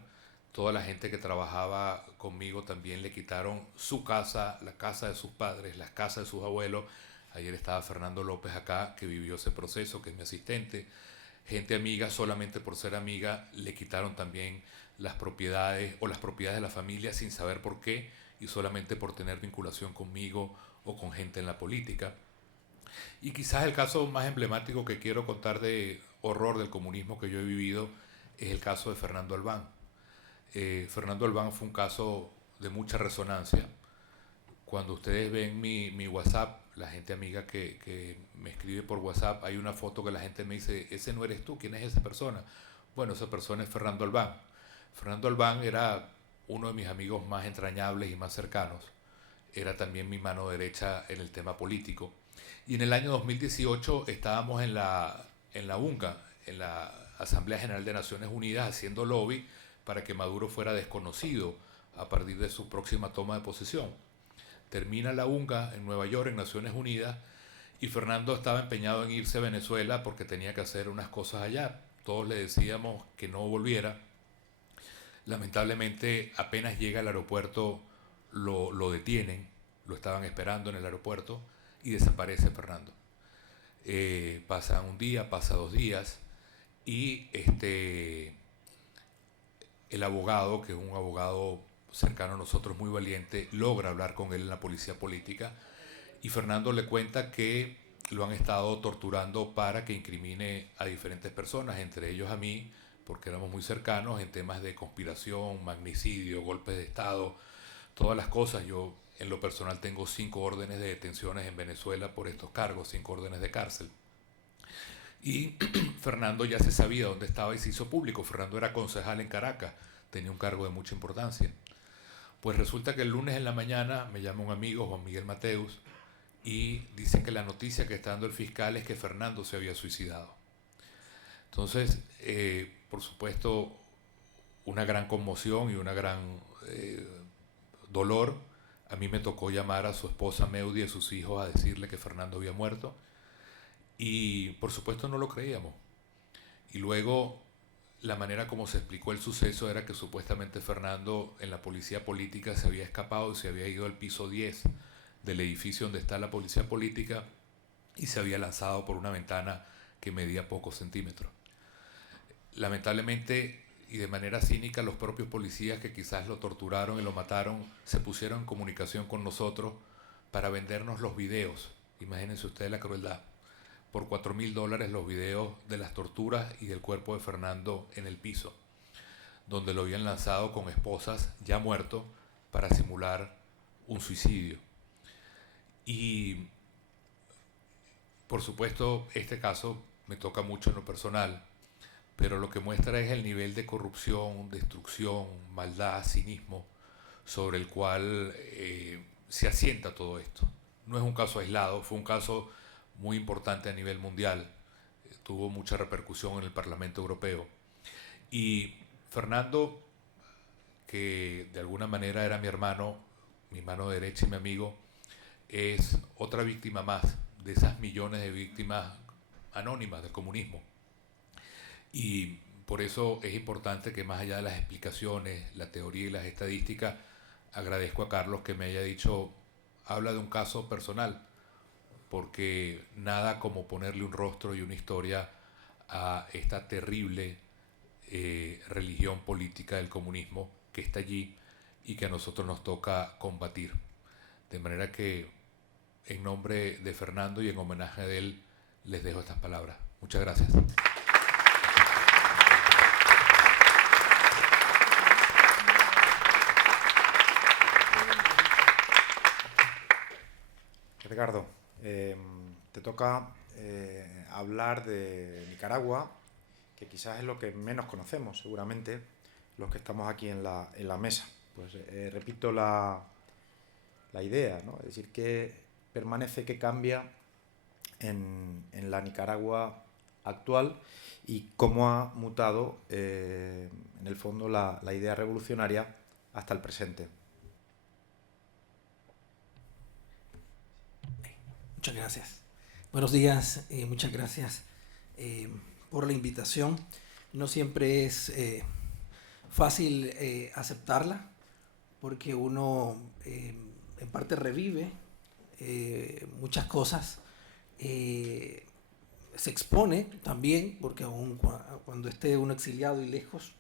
Toda la gente que trabajaba conmigo también le quitaron su casa, la casa de sus padres, las casas de sus abuelos. Ayer estaba Fernando López acá, que vivió ese proceso, que es mi asistente. Gente amiga, solamente por ser amiga, le quitaron también las propiedades o las propiedades de la familia sin saber por qué y solamente por tener vinculación conmigo o con gente en la política. Y quizás el caso más emblemático que quiero contar de horror del comunismo que yo he vivido es el caso de Fernando Albán. Fernando Albán fue un caso de mucha resonancia. Cuando ustedes ven mi WhatsApp, la gente amiga que me escribe por WhatsApp, hay una foto que la gente me dice, ese no eres tú, ¿quién es esa persona? Bueno, esa persona es Fernando Albán. Fernando Albán era uno de mis amigos más entrañables y más cercanos. Era también mi mano derecha en el tema político. Y en el año 2018 estábamos en la UNGA, en la Asamblea General de Naciones Unidas, haciendo lobby para que Maduro fuera desconocido a partir de su próxima toma de posesión. Termina la UNGA en Nueva York, en Naciones Unidas, y Fernando estaba empeñado en irse a Venezuela porque tenía que hacer unas cosas allá. Todos le decíamos que no volviera. Lamentablemente, apenas llega al aeropuerto, lo detienen, lo estaban esperando en el aeropuerto, y desaparece Fernando. Pasa un día, pasa 2 días, y el abogado, que es un abogado cercano a nosotros, muy valiente, logra hablar con él en la policía política, y Fernando le cuenta que lo han estado torturando para que incrimine a diferentes personas, entre ellos a mí, porque éramos muy cercanos en temas de conspiración, magnicidio, golpes de Estado, todas las cosas. Yo en lo personal tengo 5 órdenes de detenciones en Venezuela por estos cargos, 5 órdenes de cárcel. Y Fernando ya se sabía dónde estaba y se hizo público. Fernando era concejal en Caracas, tenía un cargo de mucha importancia. Pues resulta que el lunes en la mañana me llama un amigo, Juan Miguel Mateus, y dice que la noticia que está dando el fiscal es que Fernando se había suicidado. Entonces, por supuesto, una gran conmoción y una gran dolor. A mí me tocó llamar a su esposa Meudi y a sus hijos a decirle que Fernando había muerto. Y por supuesto no lo creíamos. Y luego la manera como se explicó el suceso era que supuestamente Fernando en la policía política se había escapado y se había ido al piso 10 del edificio donde está la policía política y se había lanzado por una ventana que medía pocos centímetros. Lamentablemente y de manera cínica, los propios policías que quizás lo torturaron y lo mataron se pusieron en comunicación con nosotros para vendernos los videos. Imagínense ustedes la crueldad. Por $4.000 los videos de las torturas y del cuerpo de Fernando en el piso, donde lo habían lanzado con esposas ya muerto para simular un suicidio. Y por supuesto este caso me toca mucho en lo personal, pero lo que muestra es el nivel de corrupción, destrucción, maldad, cinismo sobre el cual se asienta todo esto. No es un caso aislado, fue un caso muy importante a nivel mundial, tuvo mucha repercusión en el Parlamento Europeo. Y Fernando, que de alguna manera era mi hermano, mi mano derecha y mi amigo, es otra víctima más de esas millones de víctimas anónimas del comunismo. Y por eso es importante que, más allá de las explicaciones, la teoría y las estadísticas, agradezco a Carlos que me haya dicho, habla de un caso personal, porque nada como ponerle un rostro y una historia a esta terrible religión política del comunismo que está allí y que a nosotros nos toca combatir. De manera que, en nombre de Fernando y en homenaje a él, les dejo estas palabras. Muchas gracias. Edgardo, te toca hablar de Nicaragua, que quizás es lo que menos conocemos, seguramente, los que estamos aquí en la mesa. Pues repito la idea, ¿no? Es decir, qué permanece, qué cambia en la Nicaragua actual y cómo ha mutado, en el fondo, la idea revolucionaria hasta el presente. Muchas gracias. Buenos días, muchas gracias por la invitación. No siempre es fácil aceptarla, porque uno en parte revive muchas cosas, se expone también, porque aún cuando esté uno exiliado y lejos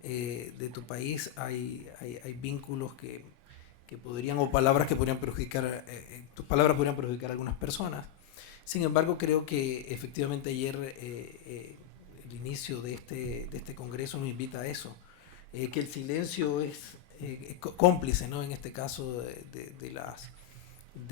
de tu país hay vínculos que podrían, o palabras que podrían perjudicar, tus palabras podrían perjudicar a algunas personas. Sin embargo, creo que efectivamente ayer el inicio de este congreso nos invita a eso, que el silencio es cómplice, ¿no? En este caso de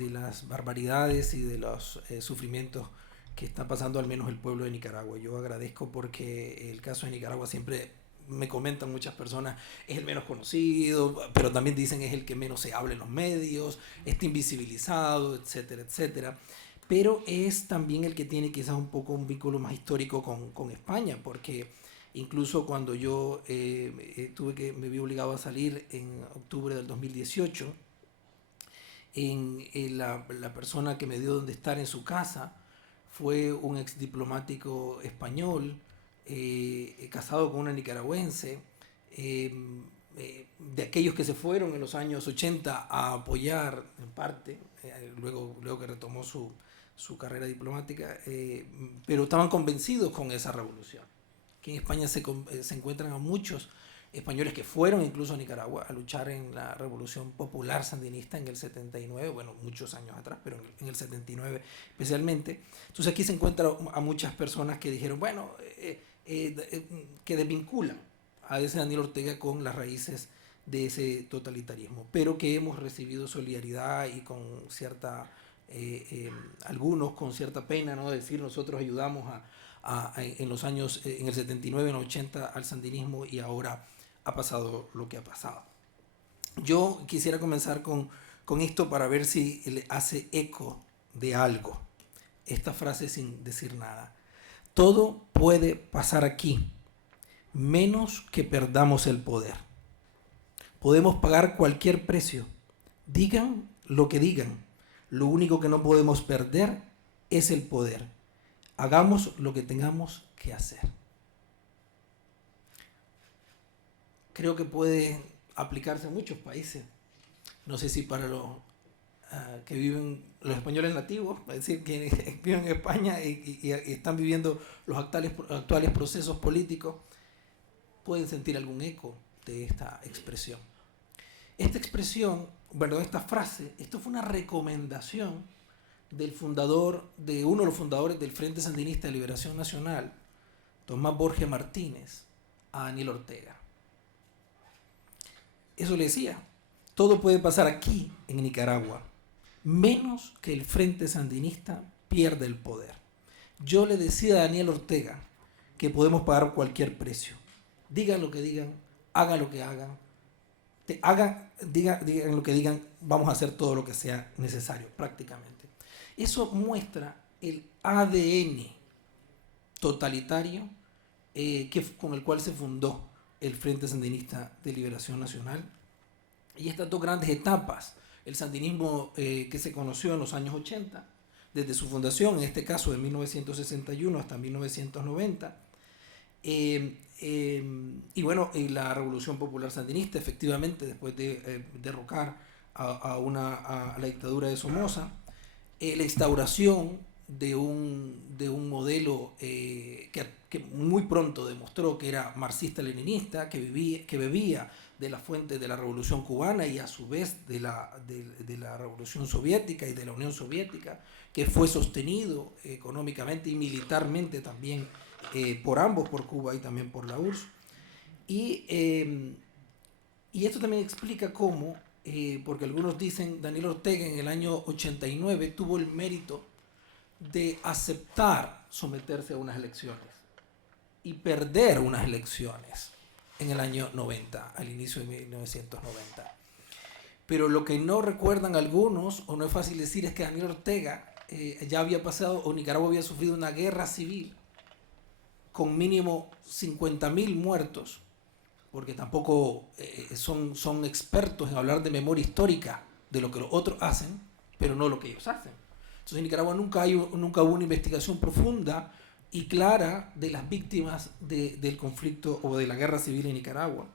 las barbaridades y de los sufrimientos que está pasando al menos el pueblo de Nicaragua. Yo agradezco porque el caso de Nicaragua siempre, me comentan muchas personas, es el menos conocido, pero también dicen es el que menos se habla en los medios, está invisibilizado, etcétera, etcétera. Pero es también el que tiene quizás un poco un vínculo más histórico con España, porque incluso cuando yo me vi obligado a salir en octubre del 2018, la persona que me dio donde estar en su casa fue un ex diplomático español, casado con una nicaragüense, de aquellos que se fueron en los años 80 a apoyar en parte, luego que retomó su carrera diplomática, pero estaban convencidos con esa revolución. Que en España se encuentran a muchos españoles que fueron incluso a Nicaragua a luchar en la revolución popular sandinista en el 79, bueno, muchos años atrás, pero en el 79 especialmente. Entonces aquí se encuentra a muchas personas que dijeron, bueno, que desvinculan a ese Daniel Ortega con las raíces de ese totalitarismo, pero que hemos recibido solidaridad y con cierta, algunos con cierta pena, ¿no? Decir, nosotros ayudamos en los años, en el 79, en el 80 al sandinismo y ahora ha pasado lo que ha pasado. Yo quisiera comenzar con esto para ver si le hace eco de algo esta frase sin decir nada. Todo puede pasar aquí, menos que perdamos el poder. Podemos pagar cualquier precio, digan lo que digan, lo único que no podemos perder es el poder. Hagamos lo que tengamos que hacer. Creo que puede aplicarse a muchos países. No sé si para los que viven, los españoles nativos, es decir, que viven en España y están viviendo los actuales procesos políticos, pueden sentir algún eco de esta expresión. Esta expresión, bueno, esta frase, esto fue una recomendación del fundador, de uno de los fundadores del Frente Sandinista de Liberación Nacional, Tomás Borges Martínez, a Daniel Ortega. Eso le decía, todo puede pasar aquí en Nicaragua, menos que el Frente Sandinista pierda el poder. Yo le decía a Daniel Ortega que podemos pagar cualquier precio. Digan lo que digan, hagan lo que hagan, digan lo que digan, vamos a hacer todo lo que sea necesario, prácticamente. Eso muestra el ADN totalitario con el cual se fundó el Frente Sandinista de Liberación Nacional. Y estas dos grandes etapas, el sandinismo que se conoció en los años 80, desde su fundación, en este caso de 1961 hasta 1990, y bueno, y la Revolución Popular Sandinista, efectivamente, después de derrocar a la dictadura de Somoza, la instauración de un modelo que muy pronto demostró que era marxista-leninista, que bebía de la fuente de la Revolución Cubana y a su vez de la Revolución Soviética y de la Unión Soviética, que fue sostenido económicamente y militarmente también por ambos, por Cuba y también por la URSS. Y esto también explica cómo, porque algunos dicen, Daniel Ortega en el año 89 tuvo el mérito de aceptar someterse a unas elecciones y perder unas elecciones en el año 90, al inicio de 1990. Pero lo que no recuerdan algunos, o no es fácil decir, es que Daniel Ortega ya había pasado, o Nicaragua había sufrido una guerra civil con mínimo 50.000 muertos, porque tampoco son expertos en hablar de memoria histórica de lo que los otros hacen, pero no lo que ellos hacen. Entonces en Nicaragua nunca hubo una investigación profunda y clara de las víctimas del conflicto o de la guerra civil en Nicaragua.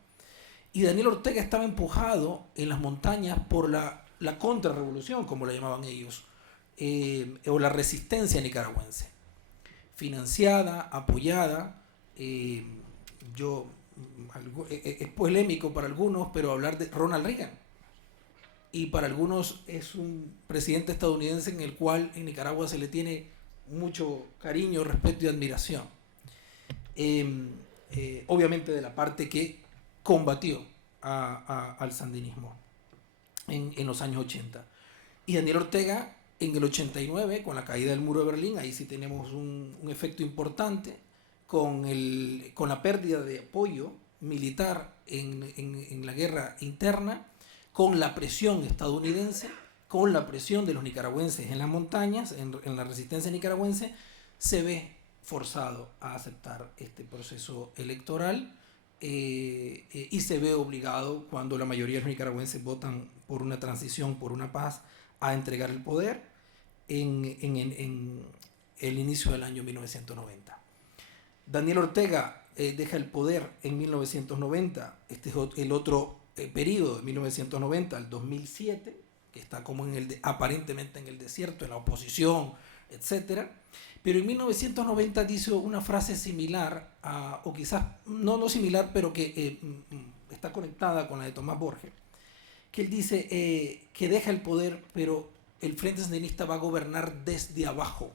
Y Daniel Ortega estaba empujado en las montañas por la contrarrevolución, como la llamaban ellos, o la resistencia nicaragüense, financiada, apoyada. Es polémico para algunos, pero hablar de Ronald Reagan, y para algunos es un presidente estadounidense en el cual en Nicaragua se le tiene mucho cariño, respeto y admiración. Obviamente de la parte que combatió al sandinismo en los años 80. Y Daniel Ortega en el 89, con la caída del muro de Berlín, ahí sí tenemos un efecto importante con la pérdida de apoyo militar en la guerra interna, con la presión estadounidense, con la presión de los nicaragüenses en las montañas, en la resistencia nicaragüense, se ve forzado a aceptar este proceso electoral y se ve obligado, cuando la mayoría de los nicaragüenses votan por una transición, por una paz, a entregar el poder en el inicio del año 1990. Daniel Ortega deja el poder en 1990, este es el otro periodo de 1990 al 2007, que está como aparentemente en el desierto, en la oposición, etc. Pero en 1990 dice una frase similar, o quizás no similar, pero que está conectada con la de Tomás Borges, que él dice que deja el poder, pero el Frente Sandinista va a gobernar desde abajo.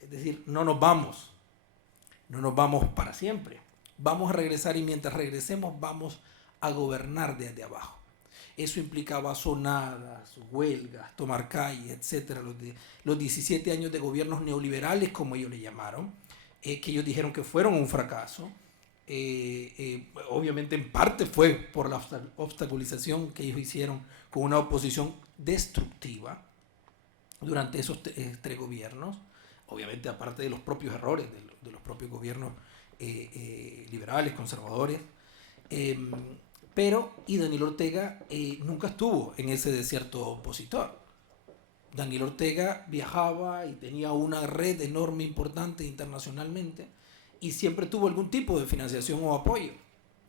Es decir, no nos vamos para siempre. Vamos a regresar y mientras regresemos vamos a gobernar desde abajo. Eso implicaba sonadas, huelgas, tomar calle, etc. Los 17 años de gobiernos neoliberales, como ellos le llamaron, que ellos dijeron que fueron un fracaso. Obviamente en parte fue por la obstaculización que ellos hicieron con una oposición destructiva durante esos 3 gobiernos, obviamente aparte de los propios errores de los propios gobiernos liberales, conservadores, y Daniel Ortega nunca estuvo en ese desierto opositor. Daniel Ortega viajaba y tenía una red enorme, importante internacionalmente, y siempre tuvo algún tipo de financiación o apoyo.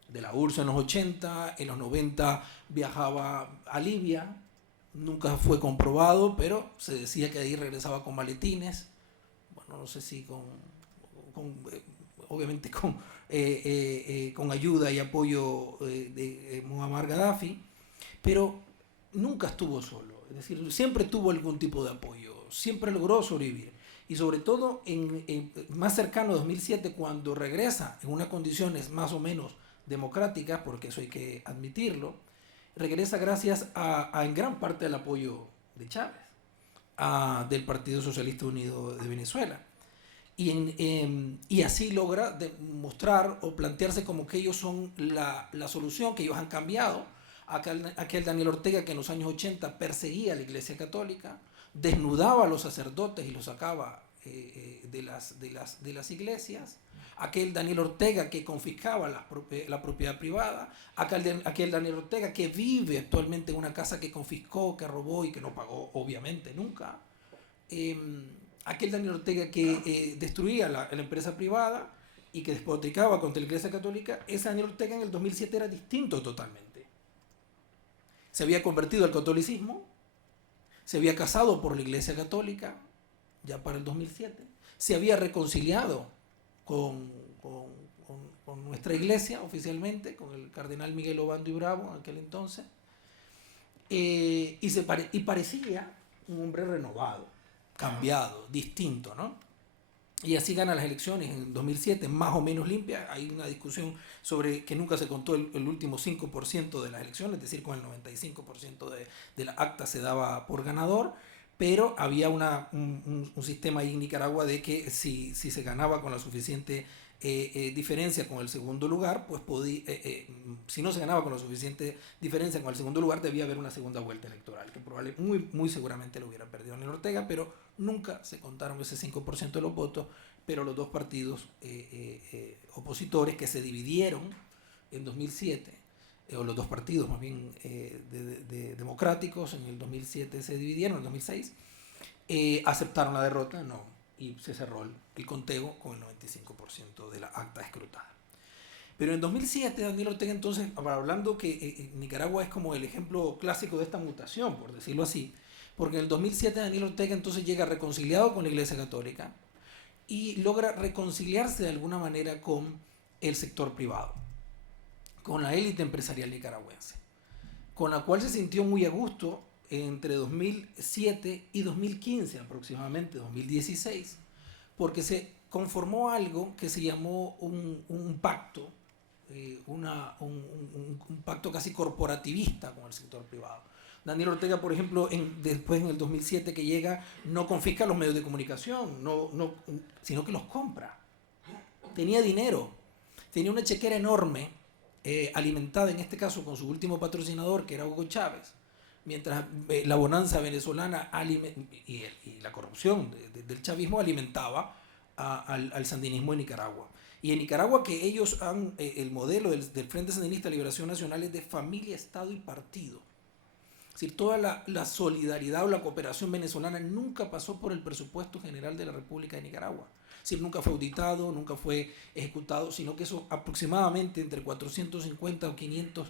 De la URSS en los 80, en los 90 viajaba a Libia, nunca fue comprobado, pero se decía que de ahí regresaba con maletines, bueno, no sé si obviamente con ayuda y apoyo de Muammar Gaddafi, pero nunca estuvo solo, es decir, siempre tuvo algún tipo de apoyo, siempre logró sobrevivir. Y sobre todo más cercano a 2007, cuando regresa en unas condiciones más o menos democráticas, porque eso hay que admitirlo, regresa gracias en gran parte al apoyo de Chávez, del Partido Socialista Unido de Venezuela. Y así logra demostrar o plantearse como que ellos son la solución, que ellos han cambiado aquel Daniel Ortega que en los años 80 perseguía a la Iglesia Católica, desnudaba a los sacerdotes y los sacaba de las iglesias, aquel Daniel Ortega que confiscaba la propiedad privada, aquel Daniel Ortega que vive actualmente en una casa que confiscó, que robó y que no pagó obviamente nunca, aquel Daniel Ortega que destruía la empresa privada y que despotricaba contra la Iglesia Católica. Ese Daniel Ortega en el 2007 era distinto totalmente. Se había convertido al catolicismo, se había casado por la Iglesia Católica ya para el 2007, se había reconciliado con nuestra iglesia oficialmente, con el cardenal Miguel Obando y Bravo en aquel entonces, y parecía un hombre renovado, cambiado, distinto, ¿no? Y así gana las elecciones en 2007, más o menos limpia. Hay una discusión sobre que nunca se contó el último 5% de las elecciones, es decir, con el 95% de la acta se daba por ganador, pero había un sistema ahí en Nicaragua de que si se ganaba con la suficiente diferencia con el segundo lugar, pues si no se ganaba con la suficiente diferencia con el segundo lugar, debía haber una segunda vuelta electoral, que probablemente, muy seguramente lo hubiera perdido Daniel Ortega, pero nunca se contaron ese 5% de los votos, pero los dos partidos opositores que se dividieron en 2007, o los dos partidos más bien democráticos en el 2007 se dividieron, en el 2006, aceptaron la derrota, y se cerró el conteo con el 95% de la acta escrutada. Pero en 2007 Daniel Ortega entonces, hablando que Nicaragua es como el ejemplo clásico de esta mutación, por decirlo así, porque en el 2007 Daniel Ortega entonces llega reconciliado con la Iglesia Católica y logra reconciliarse de alguna manera con el sector privado, con la élite empresarial nicaragüense, con la cual se sintió muy a gusto entre 2007 y 2015, aproximadamente 2016, porque se conformó algo que se llamó un pacto, un pacto casi corporativista con el sector privado. Daniel Ortega, por ejemplo, después en el 2007 que llega, no confisca los medios de comunicación, sino que los compra. Tenía dinero, tenía una chequera enorme, alimentada en este caso con su último patrocinador, que era Hugo Chávez, mientras la bonanza venezolana y la corrupción del chavismo alimentaba al sandinismo en Nicaragua. Y en Nicaragua, que ellos el modelo del Frente Sandinista de Liberación Nacional es de familia, Estado y partido. Es decir, toda la solidaridad o la cooperación venezolana nunca pasó por el presupuesto general de la República de Nicaragua. Es decir, nunca fue auditado, nunca fue ejecutado, sino que eso aproximadamente entre 450 o 500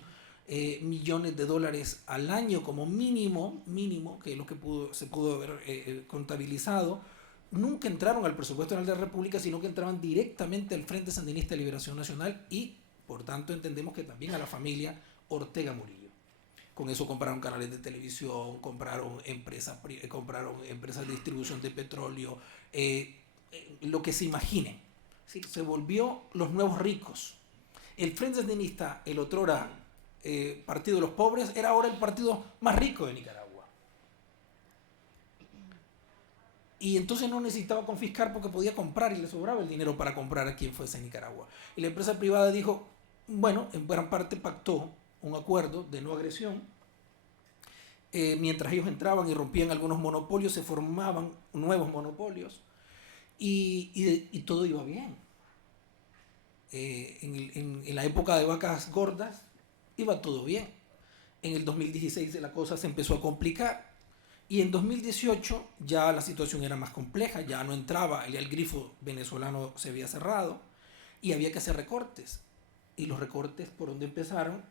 millones de dólares al año como mínimo, que es lo que se pudo haber contabilizado, nunca entraron al presupuesto general de la República, sino que entraban directamente al Frente Sandinista de Liberación Nacional y, por tanto, entendemos que también a la familia Ortega Murillo. Con eso compraron canales de televisión, compraron empresas de distribución de petróleo, lo que se imaginen. ¿Sí? Se volvió los nuevos ricos. El Frente Sandinista, el otrora Partido de los Pobres, era ahora el partido más rico de Nicaragua. Y entonces no necesitaba confiscar porque podía comprar y le sobraba el dinero para comprar a quien fuese en Nicaragua. Y la empresa privada dijo, bueno, en gran parte pactó un acuerdo de no agresión. Mientras ellos entraban y rompían algunos monopolios, se formaban nuevos monopolios y todo iba bien. En la época de vacas gordas iba todo bien. En el 2016 la cosa se empezó a complicar y en 2018 ya la situación era más compleja, ya no entraba, el grifo venezolano se había cerrado y había que hacer recortes. Y los recortes por donde empezaron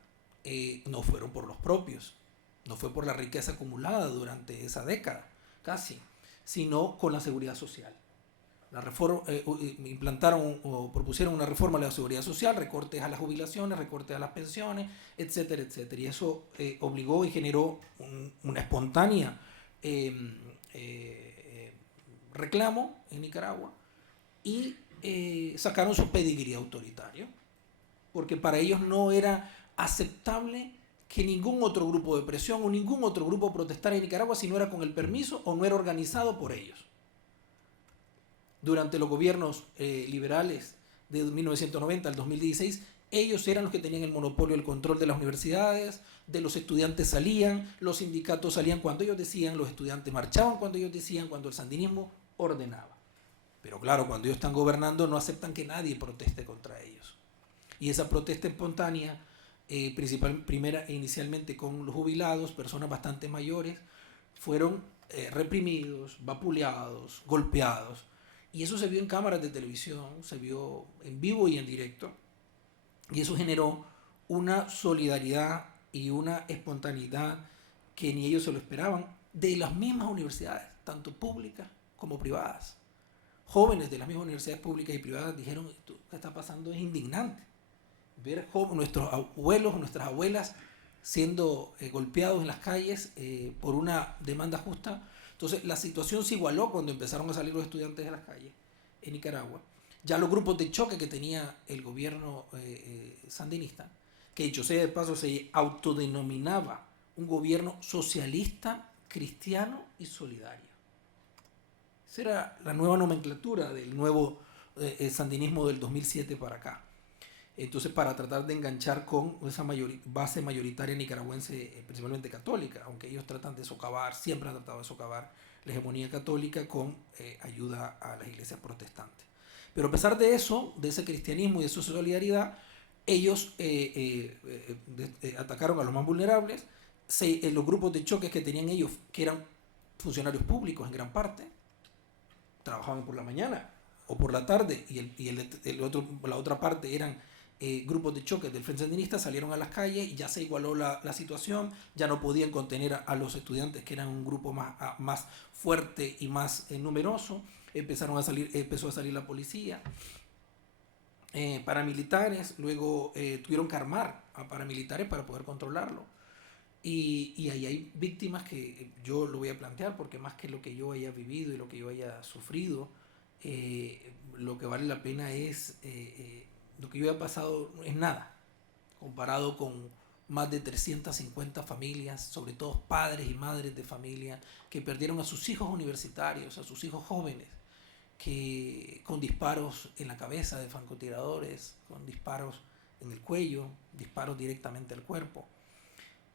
no fueron por los propios, no fue por la riqueza acumulada durante esa década, casi, sino con la seguridad social. Implantaron o propusieron una reforma de la seguridad social, recortes a las jubilaciones, recortes a las pensiones, etcétera, etcétera. Y eso obligó y generó una espontánea reclamo en Nicaragua y sacaron su pedigrí autoritario, porque para ellos no era aceptable que ningún otro grupo de presión o ningún otro grupo protestara en Nicaragua si no era con el permiso o no era organizado por ellos. Durante los gobiernos liberales de 1990 al 2016, Ellos eran los que tenían el monopolio, el control de las universidades, de los estudiantes salían, los sindicatos salían cuando ellos decían, los estudiantes marchaban cuando ellos decían, cuando el sandinismo ordenaba. Pero claro, cuando ellos están gobernando no aceptan que nadie proteste contra ellos. Y esa protesta espontánea, inicialmente con los jubilados, personas bastante mayores, fueron reprimidos, vapuleados, golpeados. Y eso se vio en cámaras de televisión, se vio en vivo y en directo. Y eso generó una solidaridad y una espontaneidad que ni ellos se lo esperaban de las mismas universidades, tanto públicas como privadas. Jóvenes de las mismas universidades públicas y privadas dijeron: esto que está pasando es indignante. Ver nuestros abuelos o nuestras abuelas siendo golpeados en las calles por una demanda justa. Entonces la situación se igualó cuando empezaron a salir los estudiantes de las calles en Nicaragua. Ya los grupos de choque que tenía el gobierno sandinista, que dicho sea de paso se autodenominaba un gobierno socialista, cristiano y solidario. Esa era la nueva nomenclatura del nuevo sandinismo del 2007 para acá. Entonces, para tratar de enganchar con esa base mayoritaria nicaragüense, principalmente católica, aunque ellos tratan de socavar, siempre han tratado de socavar la hegemonía católica con ayuda a las iglesias protestantes. Pero a pesar de eso, de ese cristianismo y de su solidaridad, ellos atacaron a los más vulnerables. Los grupos de choques que tenían ellos, que eran funcionarios públicos en gran parte, trabajaban por la mañana o por la tarde, y la otra parte eran grupos de choque del Frente Sandinista, salieron a las calles y ya se igualó la situación, ya no podían contener a los estudiantes, que eran un grupo más fuerte y más numeroso. Empezó a salir la policía, paramilitares, luego tuvieron que armar a paramilitares para poder controlarlo. Y ahí hay víctimas que yo lo voy a plantear, porque más que lo que yo haya vivido y lo que yo haya sufrido, lo que vale la pena es lo que yo haya pasado es nada, comparado con más de 350 familias, sobre todo padres y madres de familia, que perdieron a sus hijos universitarios, a sus hijos jóvenes, que con disparos en la cabeza de francotiradores, con disparos en el cuello, disparos directamente al cuerpo.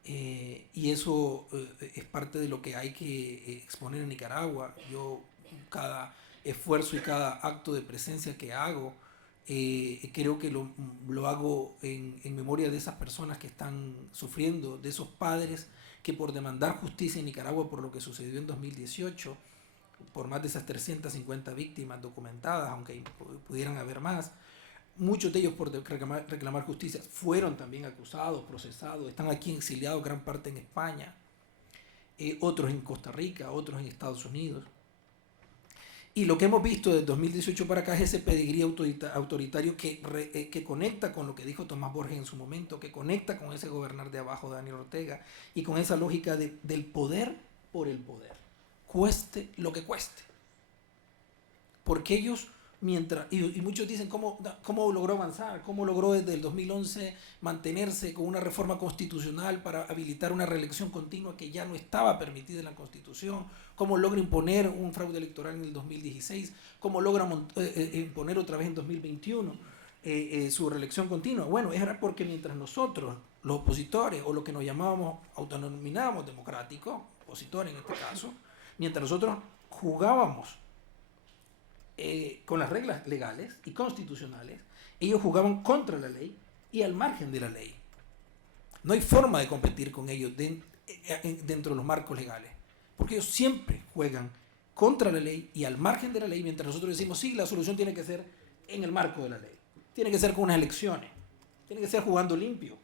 Y eso es parte de lo que hay que exponer en Nicaragua. Yo, cada esfuerzo y cada acto de presencia que hago, creo que lo hago en memoria de esas personas que están sufriendo, de esos padres que por demandar justicia en Nicaragua por lo que sucedió en 2018, por más de esas 350 víctimas documentadas, aunque pudieran haber más, muchos de ellos por reclamar justicia fueron también acusados, procesados, están aquí exiliados, gran parte en España, otros en Costa Rica, otros en Estados Unidos. Y lo que hemos visto desde 2018 para acá es ese pedigrí autoritario que conecta con lo que dijo Tomás Borges en su momento, que conecta con ese gobernar de abajo de Daniel Ortega y con esa lógica del poder por el poder, cueste lo que cueste. Porque ellos, y muchos dicen cómo logró avanzar, cómo logró desde el 2011 mantenerse con una reforma constitucional para habilitar una reelección continua que ya no estaba permitida en la Constitución, cómo logra imponer un fraude electoral en el 2016, cómo logra imponer otra vez en 2021 su reelección continua. Bueno, era porque mientras nosotros, los opositores, o lo que nos autonominábamos democráticos, opositores en este caso, mientras nosotros jugábamos con las reglas legales y constitucionales, ellos jugaban contra la ley y al margen de la ley. No hay forma de competir con ellos dentro de los marcos legales, porque ellos siempre juegan contra la ley y al margen de la ley, mientras nosotros decimos, sí, la solución tiene que ser en el marco de la ley, tiene que ser con unas elecciones, tiene que ser jugando limpio.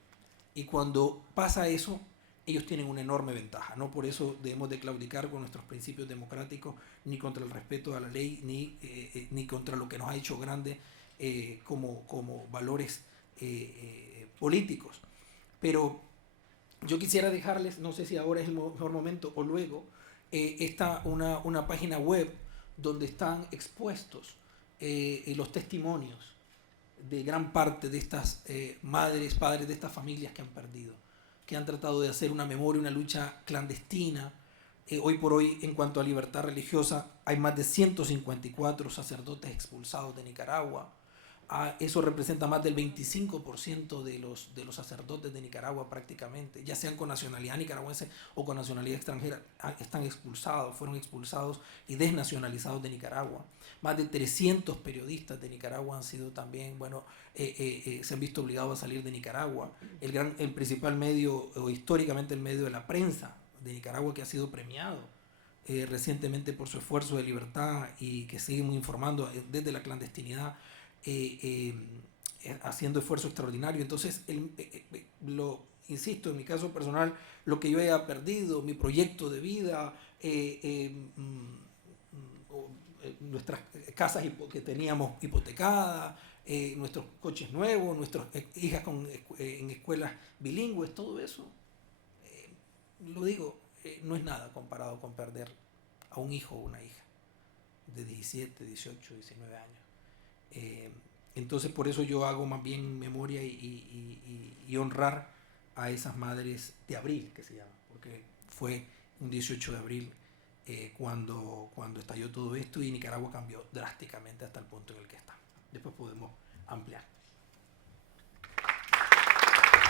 Y cuando pasa eso, ellos tienen una enorme ventaja. No por eso debemos de claudicar con nuestros principios democráticos, ni contra el respeto a la ley, ni contra lo que nos ha hecho grande como valores políticos. Pero yo quisiera dejarles, no sé si ahora es el mejor momento o luego, una página web donde están expuestos los testimonios de gran parte de estas madres, padres de estas familias que han perdido, que han tratado de hacer una memoria, una lucha clandestina. Hoy por hoy, en cuanto a libertad religiosa, hay más de 154 sacerdotes expulsados de Nicaragua. Eso representa más del 25% de los sacerdotes de Nicaragua prácticamente, ya sean con nacionalidad nicaragüense o con nacionalidad extranjera, fueron expulsados y desnacionalizados de Nicaragua. Más de 300 periodistas de Nicaragua han sido también, se han visto obligados a salir de Nicaragua. El principal medio, o históricamente el medio de la prensa de Nicaragua, que ha sido premiado recientemente por su esfuerzo de libertad y que sigue informando desde la clandestinidad, haciendo esfuerzo extraordinario. Entonces, insisto, en mi caso personal, lo que yo haya perdido, mi proyecto de vida, nuestras casas que teníamos hipotecadas, nuestros coches nuevos, nuestras hijas en escuelas bilingües, todo eso, lo digo, no es nada comparado con perder a un hijo o una hija de 17, 18, 19 años. Entonces por eso yo hago más bien memoria y honrar a esas madres de abril, que se llama, porque fue un 18 de abril cuando estalló todo esto y Nicaragua cambió drásticamente hasta el punto en el que está. Después podemos ampliar.